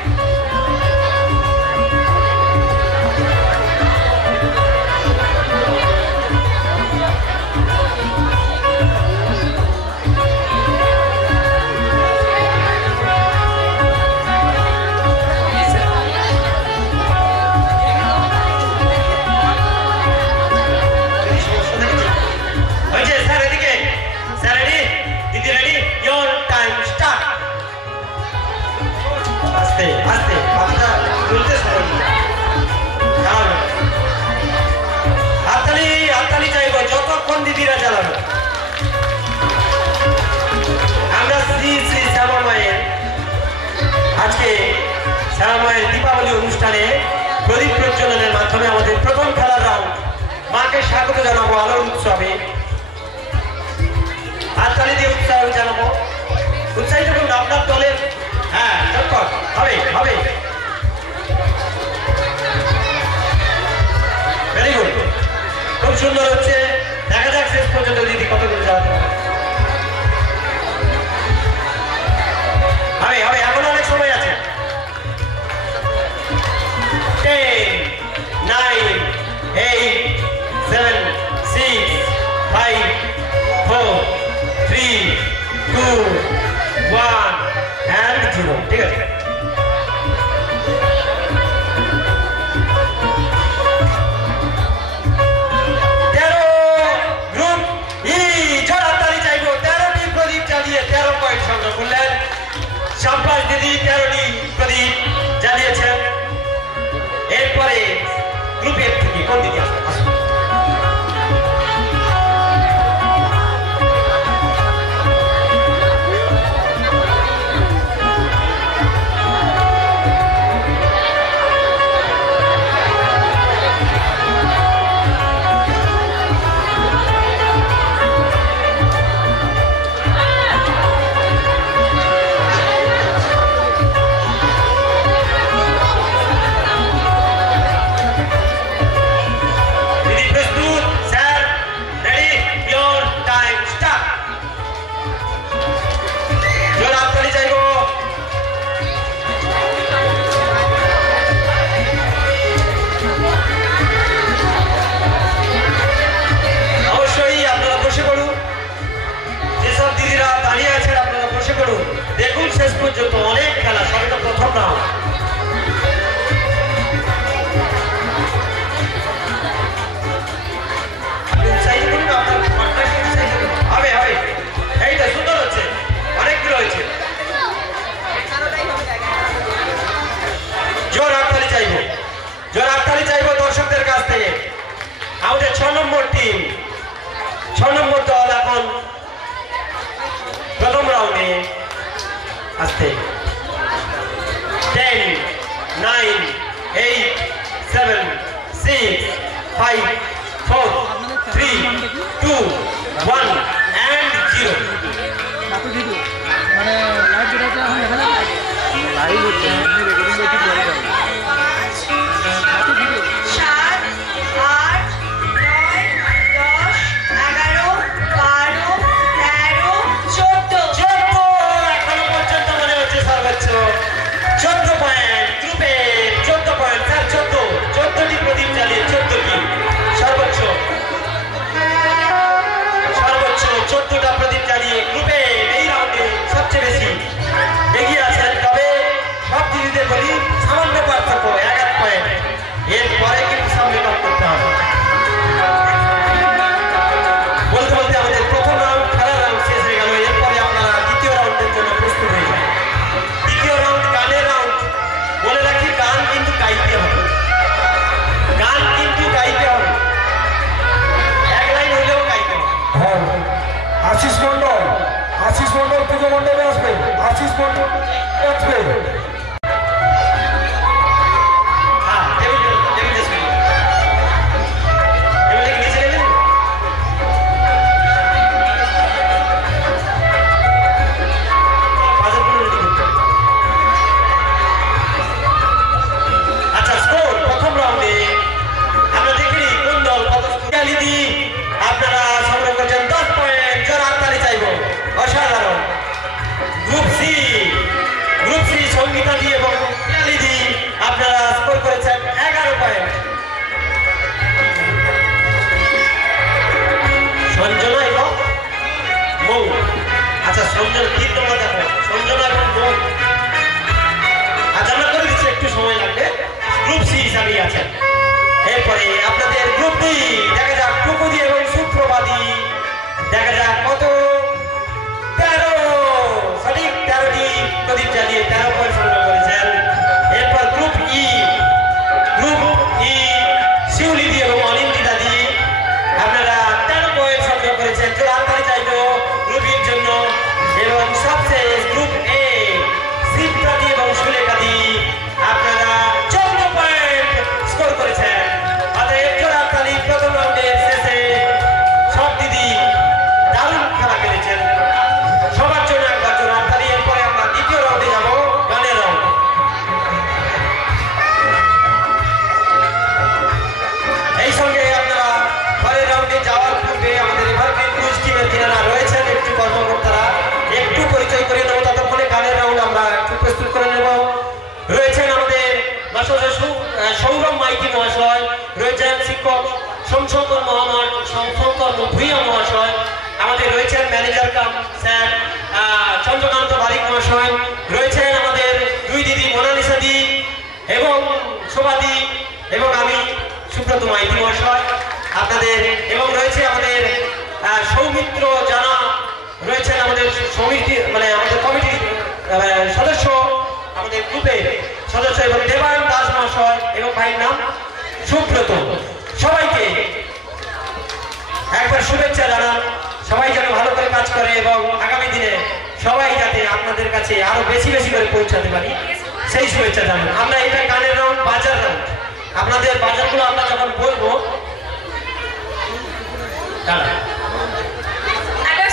হয়েছে স্যার এদিকে। Sir ready? দিদি রেডি? Your time start. আস্তে আস্তে মাথাটা তুলতে সরল। দাঁড়াবে। হাততালি হাততালি চাইবো যতক্ষণ দিদিরা জ্বালাবে। আমরা শ্রী শ্রী শ্যামা মায়ের আজকে শ্যামা মায়ের দীপাবলি অনুষ্ঠানে প্রদীপ প্রজ্বলনের মাধ্যমে আমাদের প্রথম খেলার রাউন্ড মাকে স্বাগত জানাবো আলোর উৎসবে। হাততালি দিয়ে উৎসাহ জানাবো। উৎসাহিত করুন আপনার দলের। হ্যাঁ, চটপট হবে হবে। Very good. খুব সুন্দর হচ্ছে। দেখা যাক শেষ পর্যন্ত দিদি কতগুলো জ্বালাতে পারে। হবে হবে, এখন অনেক সময় আছে। 10, 9, 8, 7, 6, 5, 4, 3, 2, 1 and 0. ঠিক আছে। আপনাদের কাছ থেকে আমাদের 6 নম্বর টিম, 6 নম্বর দল এখন প্রথম রাউন্ডে আসতে 10, 9, 8, 7, 6, 5, 4, 3, 2, 1 and 0. মানে লাইভ যেটা এখন এখানে লাইভ হচ্ছে এমনি রেকর্ডিং করতে জয়েন করবে 7, 8, 9, 10, 11, 12, 13, 14 এখনো পর্যন্ত মনে হচ্ছে সর্বোচ্চ 14 পয়েন্ট গ্রুপে 14 পয়েন্ট স্যার 14টি প্রদীপ জ্বালিয়ে 14টি সর্বোচ্চ 14টা প্রদীপ জ্বালিয়ে গ্রুপে এই রাউন্ডে সবচেয়ে বেশি এগিয়ে আছেন। তবে সব দিদিদের বলি সামান্য পার্থক্য 11 পয়েন্ট, এরপরে কিন্তু সামনে কাপ করতে হবে। বলতে বলতে আমাদের প্রথম রাউন্ড খেলার রাউন্ড শেষ হয়ে গেল। এরপরে আপনারা দ্বিতীয় রাউন্ডের জন্য প্রস্তুত হয়ে যান। দ্বিতীয় রাউন্ড গানের রাউন্ড। বলে রাখি গান কিন্তু গাইতে হবে, গান কিন্তু গাইতে হবে, এক লাইন হইলেও গাইতে হবে। হ্যাঁ, আশিস মন্ডল পুজো মণ্ডপে আসবে, আশিস মন্ডল আসবে। হ্যাঁ, টেবিল নিচে নেবেন। আচ্ছা, স্কোর প্রথম রাউন্ডে আমরা দেখিনি কোন দল কত দিদি আপনারা সংগ্রহ করছেন 10 পয়েন্ট। জোর হাততালি চাইব, অসাধারণ। গ্রুপ সি সঙ্গীতা দি এবং দি আপনারা স্কোর করেছেন 11 পয়েন্ট। সঞ্জনা এবং মৌ, আচ্ছা সঞ্জনা 3 নম্বর দেখো, সঞ্জনা এবং মৌ। আচ্ছা আমরা করে দিচ্ছি, একটু সময় লাগবে। গ্রুপ সি হিসাবেই আছেন। এরপরে আপনাদের গ্রুপ ডি দেখা যাক টুকুদি এবং সুপ্রভাদি, দেখা যাক কত 13 সঠিক 13টি প্রদীপ জ্বালিয়ে 13 পয়েন্ট সংগ্রহ করেছেন। এরপর গ্রুপ ই শিউলিদি এবং অনিন্দিতা দি আপনারা 13 পয়েন্ট সংগ্রহ করেছেন। জোর হাততালি চাইব গ্রুপ ইর জন্য। এবং সবশেষ গ্রুপ এ শিবপ্রাদি এবং সুলেখাদি আপনারা 14 পয়েন্ট স্কোর করেছেন। অতএব জোর হাততালি। প্রথম রাউন্ডের শেষে সব দিদি দারুণ খেলা খেলেছেন, সবার জন্য একবার জোর হাততালি। এরপরে আমরা দ্বিতীয় রাউন্ডে যাব, গানের রাউন্ড। এই সঙ্গে আপনারা পরের রাউন্ডে যাওয়ার পূর্বে আমাদের এভারগ্রিন ক্রুজ টিমের যারা রয়েছেন একটু কর্মকর্তারা একটু পরিচয় করে নেব। ততক্ষণে গানের রাউন্ড আমরা একটু প্রস্তুত করে নেব। রয়েছেন আমাদের সৌরভ মাইতি মহাশয়, রয়েছেন শিক্ষক সোমশঙ্কর ভূঁইয়া মহাশয়, আমাদের রয়েছেন ম্যানেজার কাম স্যার চন্দ্রকান্ত বারিক মহাশয়, রয়েছেন আমাদের দুই দিদি মোনালিসা দি এবং শোভাদি এবং আমি সুব্রত মাইতি মহাশয় আপনাদের, এবং রয়েছে আমাদের সৌমিত্র জানা, রয়েছেন আমাদের সমিতি মানে আমাদের কমিটির সদস্য, আমাদের গ্রুপের সদস্য এবং দেবায়ন দাস মহাশয় এবং ভাইয়ের নাম সুব্রত। সবাইকে একবার শুভেচ্ছা জানান। সবাই যেন ভালো করে কাজ করে এবং আগামী দিনে সবাই যাতে আপনাদের কাছে আরো বেশি বেশি করে পৌঁছাতে পারি সেই শুভেচ্ছা জানান। আমরা এটা গানের রাউন্ড, বাজার রাউন্ড। আপনাদের বাজারগুলো আমরা যখন বলবো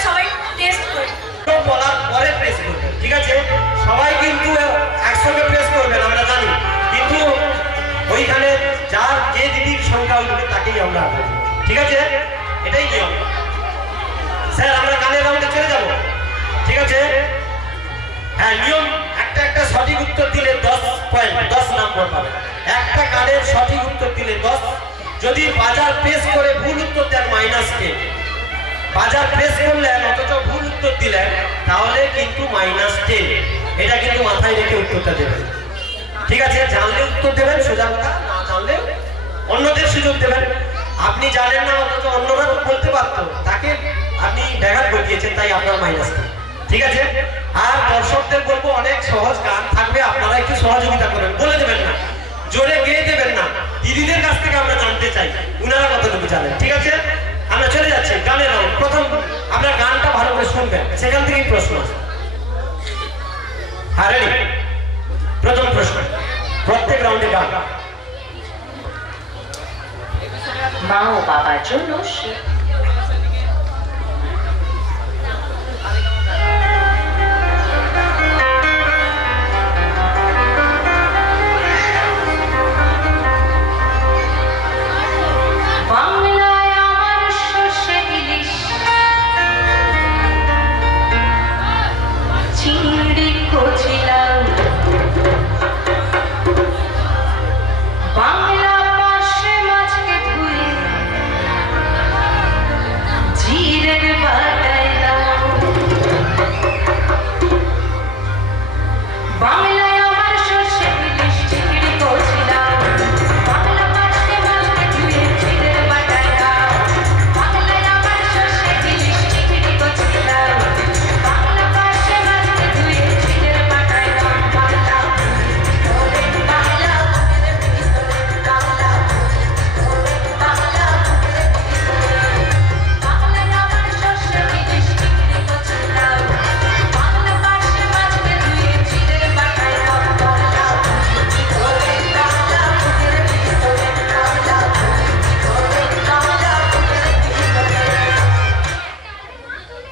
সবাই টেস্ট করে বলার পরে প্রেস করবেন, ঠিক আছে? সবাই কিন্তু একসঙ্গে প্রেস করবেন আমরা জানি, কিন্তু ওইখানে যার যে দিদির সংখ্যা উঠবে তাকেই আমরা আনবো, ঠিক আছে? এটাই নিয়ম। স্যার আমরা গানের রাউন্ডে চলে যাব, ঠিক আছে? হ্যাঁ, নিয়ম একটা সঠিক উত্তর দিলে 10 পয়েন্ট 10 নম্বর পাবে। একটা গানের সঠিক উত্তর দিলে 10, যদি বাজার প্রেস করে ভুল উত্তর দেন -10, বাজার প্রেস করলেন অথচ ভুল উত্তর দিলেন তাহলে কিন্তু -10। এটা কিন্তু মাথায় রেখে উত্তরটা দেবেন, ঠিক আছে? জানলে উত্তর দেবেন সোজা কথা, না জানলে অন্যদের সুযোগ দেবেন। আপনি জানেন না অথচ অন্যরা তো বলতে পারতো, তাকে আপনি ব্যাঘাত ঘটিয়েছেন, তাই আপনার -10, ঠিক আছে? আর দর্শকদের বলবো অনেক সহজ গান থাকবে, আপনারা একটু সহযোগিতা করবেন, বলে দেবেন না, জোরে গেয়ে দেবেন না। দিদিদের কাছ থেকে আমরা জানতে উনারা কতটুকু জানেন। ঠিক আছে, আমরা চলে যাচ্ছি গানের রাউন্ড। প্রথম আমরা গানটা ভালো করে শুনবেন, সেখান থেকেই প্রশ্ন আছে। হ্যাঁ, রেডি? প্রথম প্রশ্ন, প্রত্যেক রাউন্ডে গান। মা ও বাবার জন্য বাংলায় আমার সর্ষে ইলিশ চিংড়ি কচিলাম, বাংলা পাশে মাছকে ধুয়ে জিরের বাটায় দাও। বাংলায় আমার সর্ষে ইলিশ চিংড়ি কচিলাম, বাংলা পাশে মাছকে ধুয়ে জিরের বাটায় দাও। বাংলায় আমার সর্ষে ইলিশ চিংড়ি কচিলাম, বাংলা পাশে মাছকে ধুয়ে জিরের বাটায় দাও। বাংলা বাংলা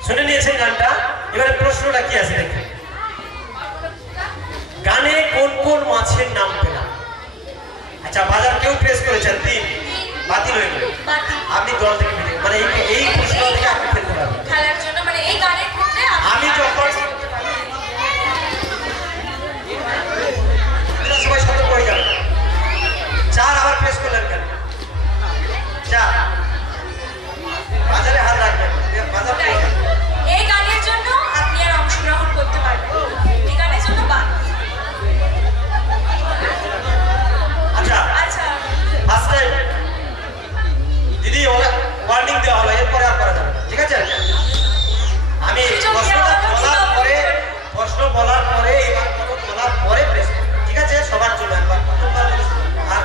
শুনে নিয়েছেন গানটা, এবারে প্রশ্নটা কি আছে দেখুন। গানে কোন কোন মাছের নাম পেলাম? আচ্ছা, বাজার কেউ প্রেস করেছেন 3, বাতিল হয়ে গেল। আপনি দল থেকে বেরিয়ে, মানে এই প্রশ্ন থেকে আপনি ফেলতে পারবেন খেলার জন্য, মানে এই গানের ক্ষেত্রে আমি যখন সবাই সতর্ক হয়ে যাবে। 4 আবার প্রেস করলেন কেন? 4 বাজারে হাত রাখবেন, বাজার পেয়ে যাবেন। এই গানের জন্য আপনি আর অংশগ্রহণ করতে পারবেন। এই গানের জন্য বাদ। আচ্ছা, আচ্ছা, ফার্স্ট টাইম দিদি ওয়ার্নিং দেওয়া হলো, এরপরে আর করা যাবে না। ঠিক আছে, আমি প্রশ্ন বলার পরে এবার প্রথম বলার পরে প্রেস করব। ঠিক আছে, সবার জন্য একবার প্রথমবার আর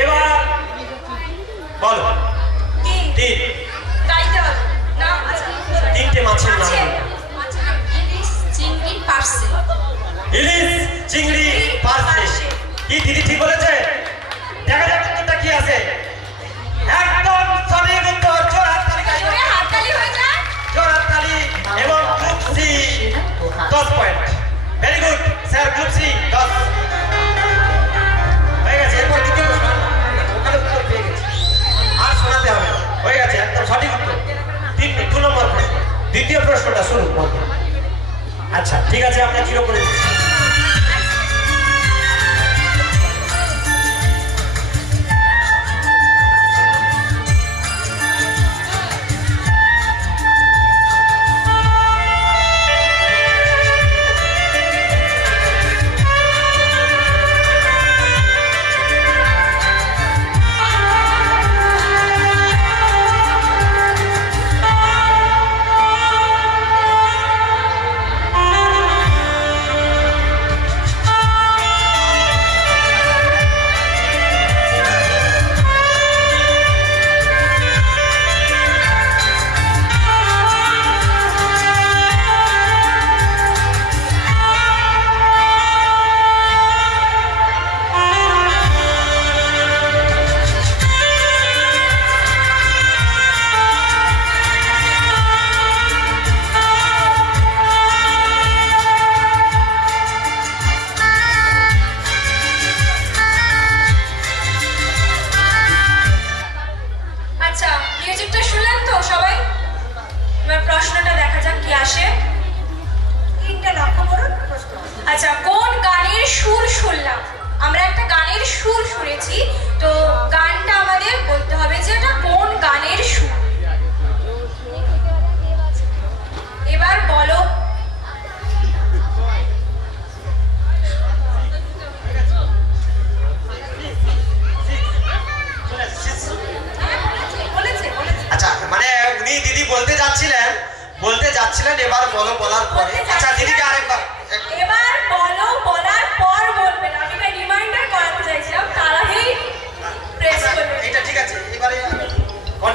এবার বলো। 3 গাইতে হবে না? আচ্ছা, 3টে মাছের নাম বলো। ইলিশ চিংড়ি পার্সে। ইলিশ চিংড়ি পার্সে। কি দিদি ঠিক বলেছে? দেখা যাক উত্তরটা কি আছে। একদম সঠিক উত্তর। জোর হাততালি গাইতে হবে। হাততালি হয়ে যায়। জোর হাততালি। এবং group C 10 point. Very good sir, group C 10 হয়ে গেছে। এরপর দ্বিতীয় প্রশ্ন, ওখানে উত্তর পেয়ে গেছে, আর শোনাতে হবে না। হয়ে গেছে, একদম সঠিক উত্তর। 2 নম্বর প্রশ্ন। দ্বিতীয় প্রশ্নটা শুনুন বন্ধু। আচ্ছা, ঠিক আছে, আমরা 0 করে দিচ্ছি।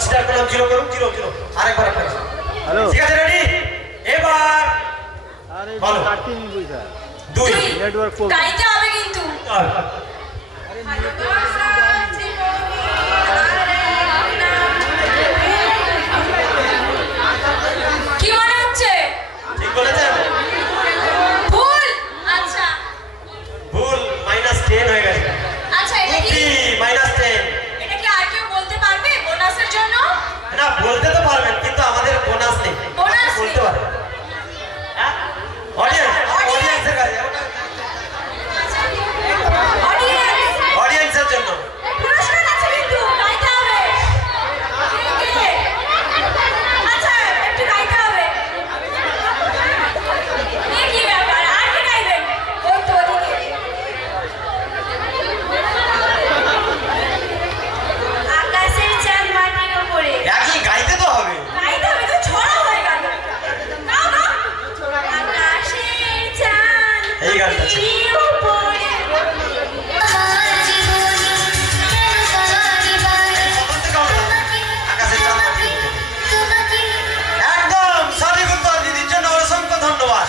কনসিডার করলাম জিরো করুন, জিরো জিরো। আরেকবার আপনার হ্যালো ঠিক আছে, রেডি? এবার আরে বলো। কাটতে নি পয়সা 2 নেটওয়ার্ক প্রবলেম গাইতে হবে কিন্তু। কি মনে হচ্ছে? ঠিক বলেছেন? ভুল। আচ্ছা ভুল, -10 হয়ে গেছে। আচ্ছা, এটা কি -10। এটা কি আর কেউ বলতে পারবে বোনাসের জন্য? না, বলতে তো পারবেন, কিন্তু আমাদের বোনাস নেই। বোনাস নেই। বলতে পারবেন। হ্যাঁ, অডিয়েন্স, অডিয়েন্সের কাছে, অডিয়েন্স অডিয়েন্সের জন্য। পুরস্কার আছে কিন্তু গাইতে হবে। আচ্ছা, একটু গাইতে হবে। এই কি ব্যাপার, আর কি গাইবেন? ওই তো ওদিকে। আকাশের চাঁদ মাটির উপরে। একই গাইতে তো হবে। গাইতে হবে তো, ছড়া হয়ে গেল। গাও গাও। আকাশের চাঁদ এই গানটা ছিল। মাটির উপরে। আকাশের চাঁদ মাটির উপরে। একদম সঠিক উত্তর দিদির জন্য অসংখ্য ধন্যবাদ।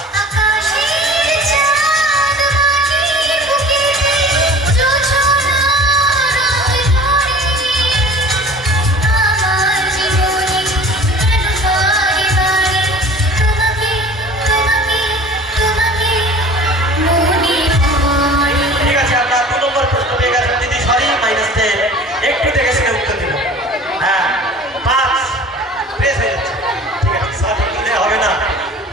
ঠিক আছে, আপনার 2 নম্বর প্রশ্ন পেয়ে গেছেন দিদি। সরি, -10। একটু দেখে শুনে উত্তর দিন। হ্যাঁ, 5 প্রেস হয়ে যাচ্ছে। ঠিক আছে, সরি দিলে হবে না।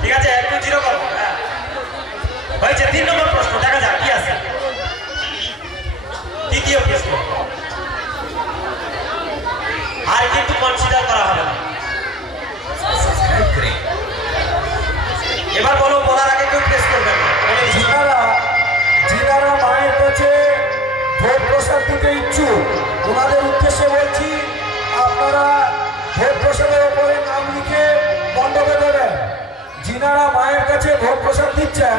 ঠিক আছে, একটু জিরো করো। হ্যাঁ, হয়েছে। 3 নম্বর প্রশ্ন, দেখা যাক কি আছে। তৃতীয় প্রশ্ন, আর কিন্তু কনসিডার করা হবে না। এবার বলো, বলার আগে কেউ প্রেস করবেন না। বলে দিচ্ছি। যিনারা মায়ের কাছে ভোগ প্রসাদ দিতে ইচ্ছুক, ওনাদের উদ্দেশ্যে বলছি, আপনারা ভোগ প্রসাদের ওপরে নাম লিখে মণ্ডপে দেবেন। যিনারা মায়ের কাছে ভোগ প্রসাদ দিচ্ছেন,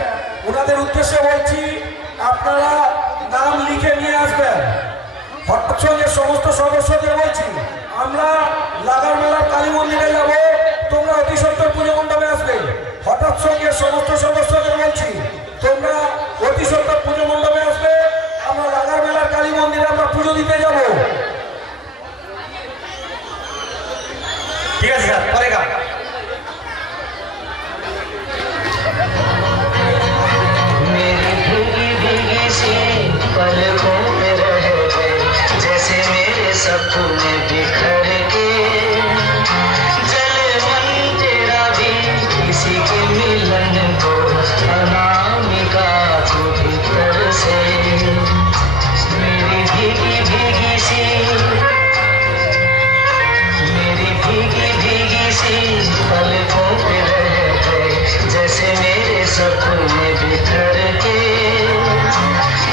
ওনাদের উদ্দেশ্যে বলছি, আপনারা নাম লিখে নিয়ে আসবেন। হঠাৎ সঙ্গে সমস্ত সদস্যদের বলছি, আমরা লাগার মেলার কালী মন্দিরে যাব, তোমরা অতি সত্তর পুজো মণ্ডপে আসবে। হঠাৎ সঙ্গে সমস্ত সদস্যদের বলছি, তোমরা অতি সত্তর পুজো মণ্ডপে আসবে, আমরা লাগার মেলার কালী মন্দিরে আমরা পুজো দিতে যাব। ঠিক আছে স্যার, পরে গান। मेरी भीगी भीगी सी पलकों पे रह गए, जैसे मेरे सपने बिखर के। जले मन तेरा भी किसी के मिलन को, अनामिका तू भीतर से। मेरी भीगी भीगी सी, मेरी भीगी भीगी सी पलकों पे रह गए, जैसे मेरे सपने बिखर के।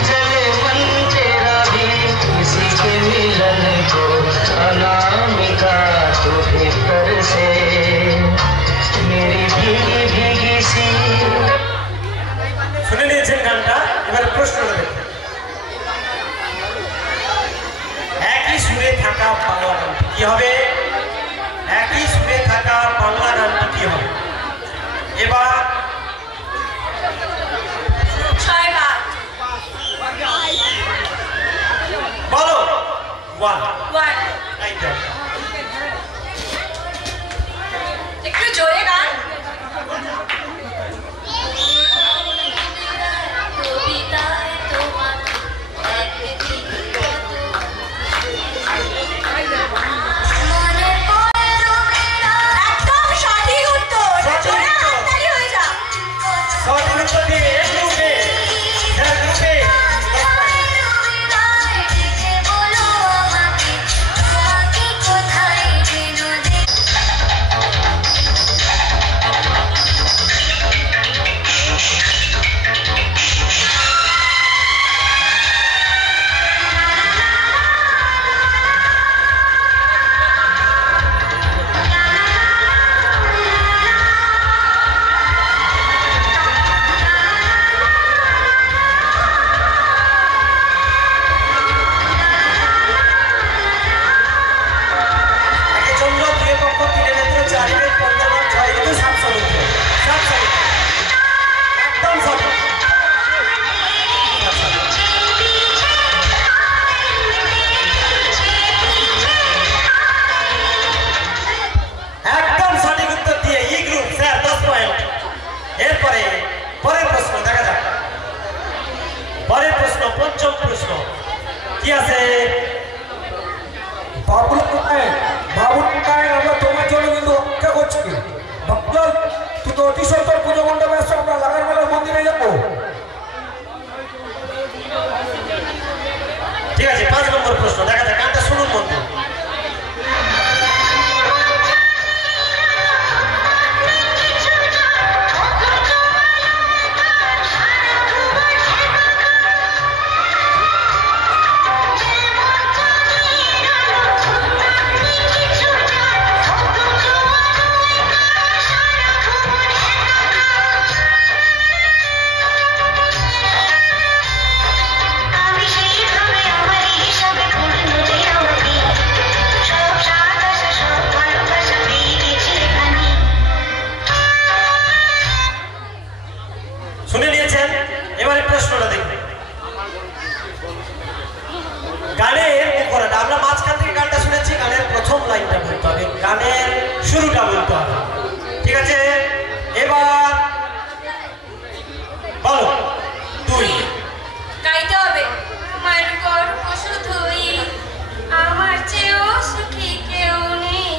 जले मन तेरा भी किसी के मिलन को, अनामिका तू भीतर से। मेरी भीगी भीगी सी। শুনে নিয়েছেন গানটা। এবার প্রশ্নটা দেখুন। একই সুরে থাকা বাংলা গানটি কি হবে? একই সুরে থাকা বাংলা গানটি কি হবে? এবার 6 বার। বলো। 1 1 একটু জোরে গান। কবিতায় তোমার একদিন একদম সঠিক উত্তর। জোরে হাততালি হয়ে যা। সঠিক উত্তর দিয়ে এক গ্রুপে, এক গ্রুপে कोई ঈশ্বর পুজো মণ্ডপে আসছে, আমরা লাগার মেলার মন্দিরে যাবো। ঠিক আছে, 5 নম্বর প্রশ্ন দেখা যাক, গানটা শুনুন বন্ধু। শুনে নিয়েছেন, এবারে প্রশ্নটা দেখুন। গানের মুখরাটা আমরা মাঝখান থেকে গানটা শুনেছি, গানের প্রথম লাইনটা বলতে হবে, গানের শুরুটা বলতে হবে। ঠিক আছে, এবার বলো তুই গাইতে হবে। আমার গর্ব শুধুই, আমার চেয়েও সুখী কেউ নেই।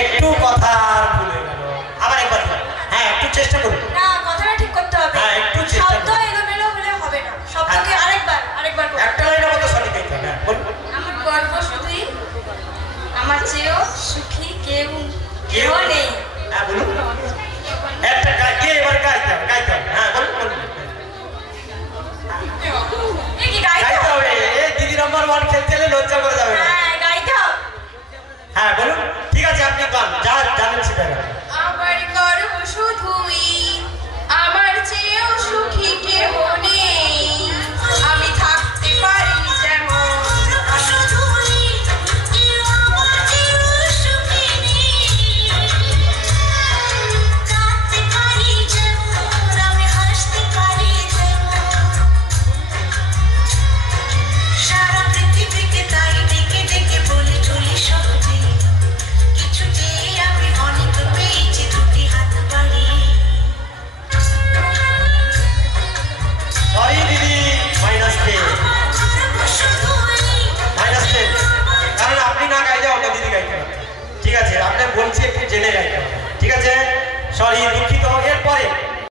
একটু কথা আর ভুলে গেল, আবার একবার বল। হ্যাঁ, একটু চেষ্টা করুন। না, কথাটা ঠিক করতে হবে। হ্যাঁ, একটু চেষ্টা শব্দ করুন। এলোমেলো হলে হবে না, শব্দকে আরেকবার করো। একটা লাইনের মতো সঠিক গাইতে হবে। হ্যাঁ, বলুন। আমার গর্ব শুধুই, আমার চেয়েও সুখী কেউ নেই। হ্যাঁ, বলুন। একটা গাইতে এবার গাইতে হবে, গাইতে হবে। হ্যাঁ, বলুন বলুন। এ কি গাইতে গাইতে হবে? হবে, এই দিদি নম্বর 1 খেলতে এলে লজ্জা করে যাবে না। হ্যাঁ, গাইতে হবে। হ্যাঁ, বলুন। ঠিক আছে, আপনি গান যা জানেন সেটা গান। আমার গর্ব শুধুই, আমার চেয়েও সুখী কেউ নেই। আমি থাকতে পারি যেমন, সারা পৃথিবীকে তাই ডেকে ডেকে বলে চলি সত্যি, কিছুতে আমি অনেক পেয়েছি দুটি হাত বাড়িয়ে। সরি দিদি, -10 -10, কারণ আপনি না গাইলে অন্য দিদি গাইতে হবে। ঠিক আছে, আপনি বলছি একটু জেনে গাইতে হবে। ঠিক আছে, সরি, দুঃখিত। এরপরে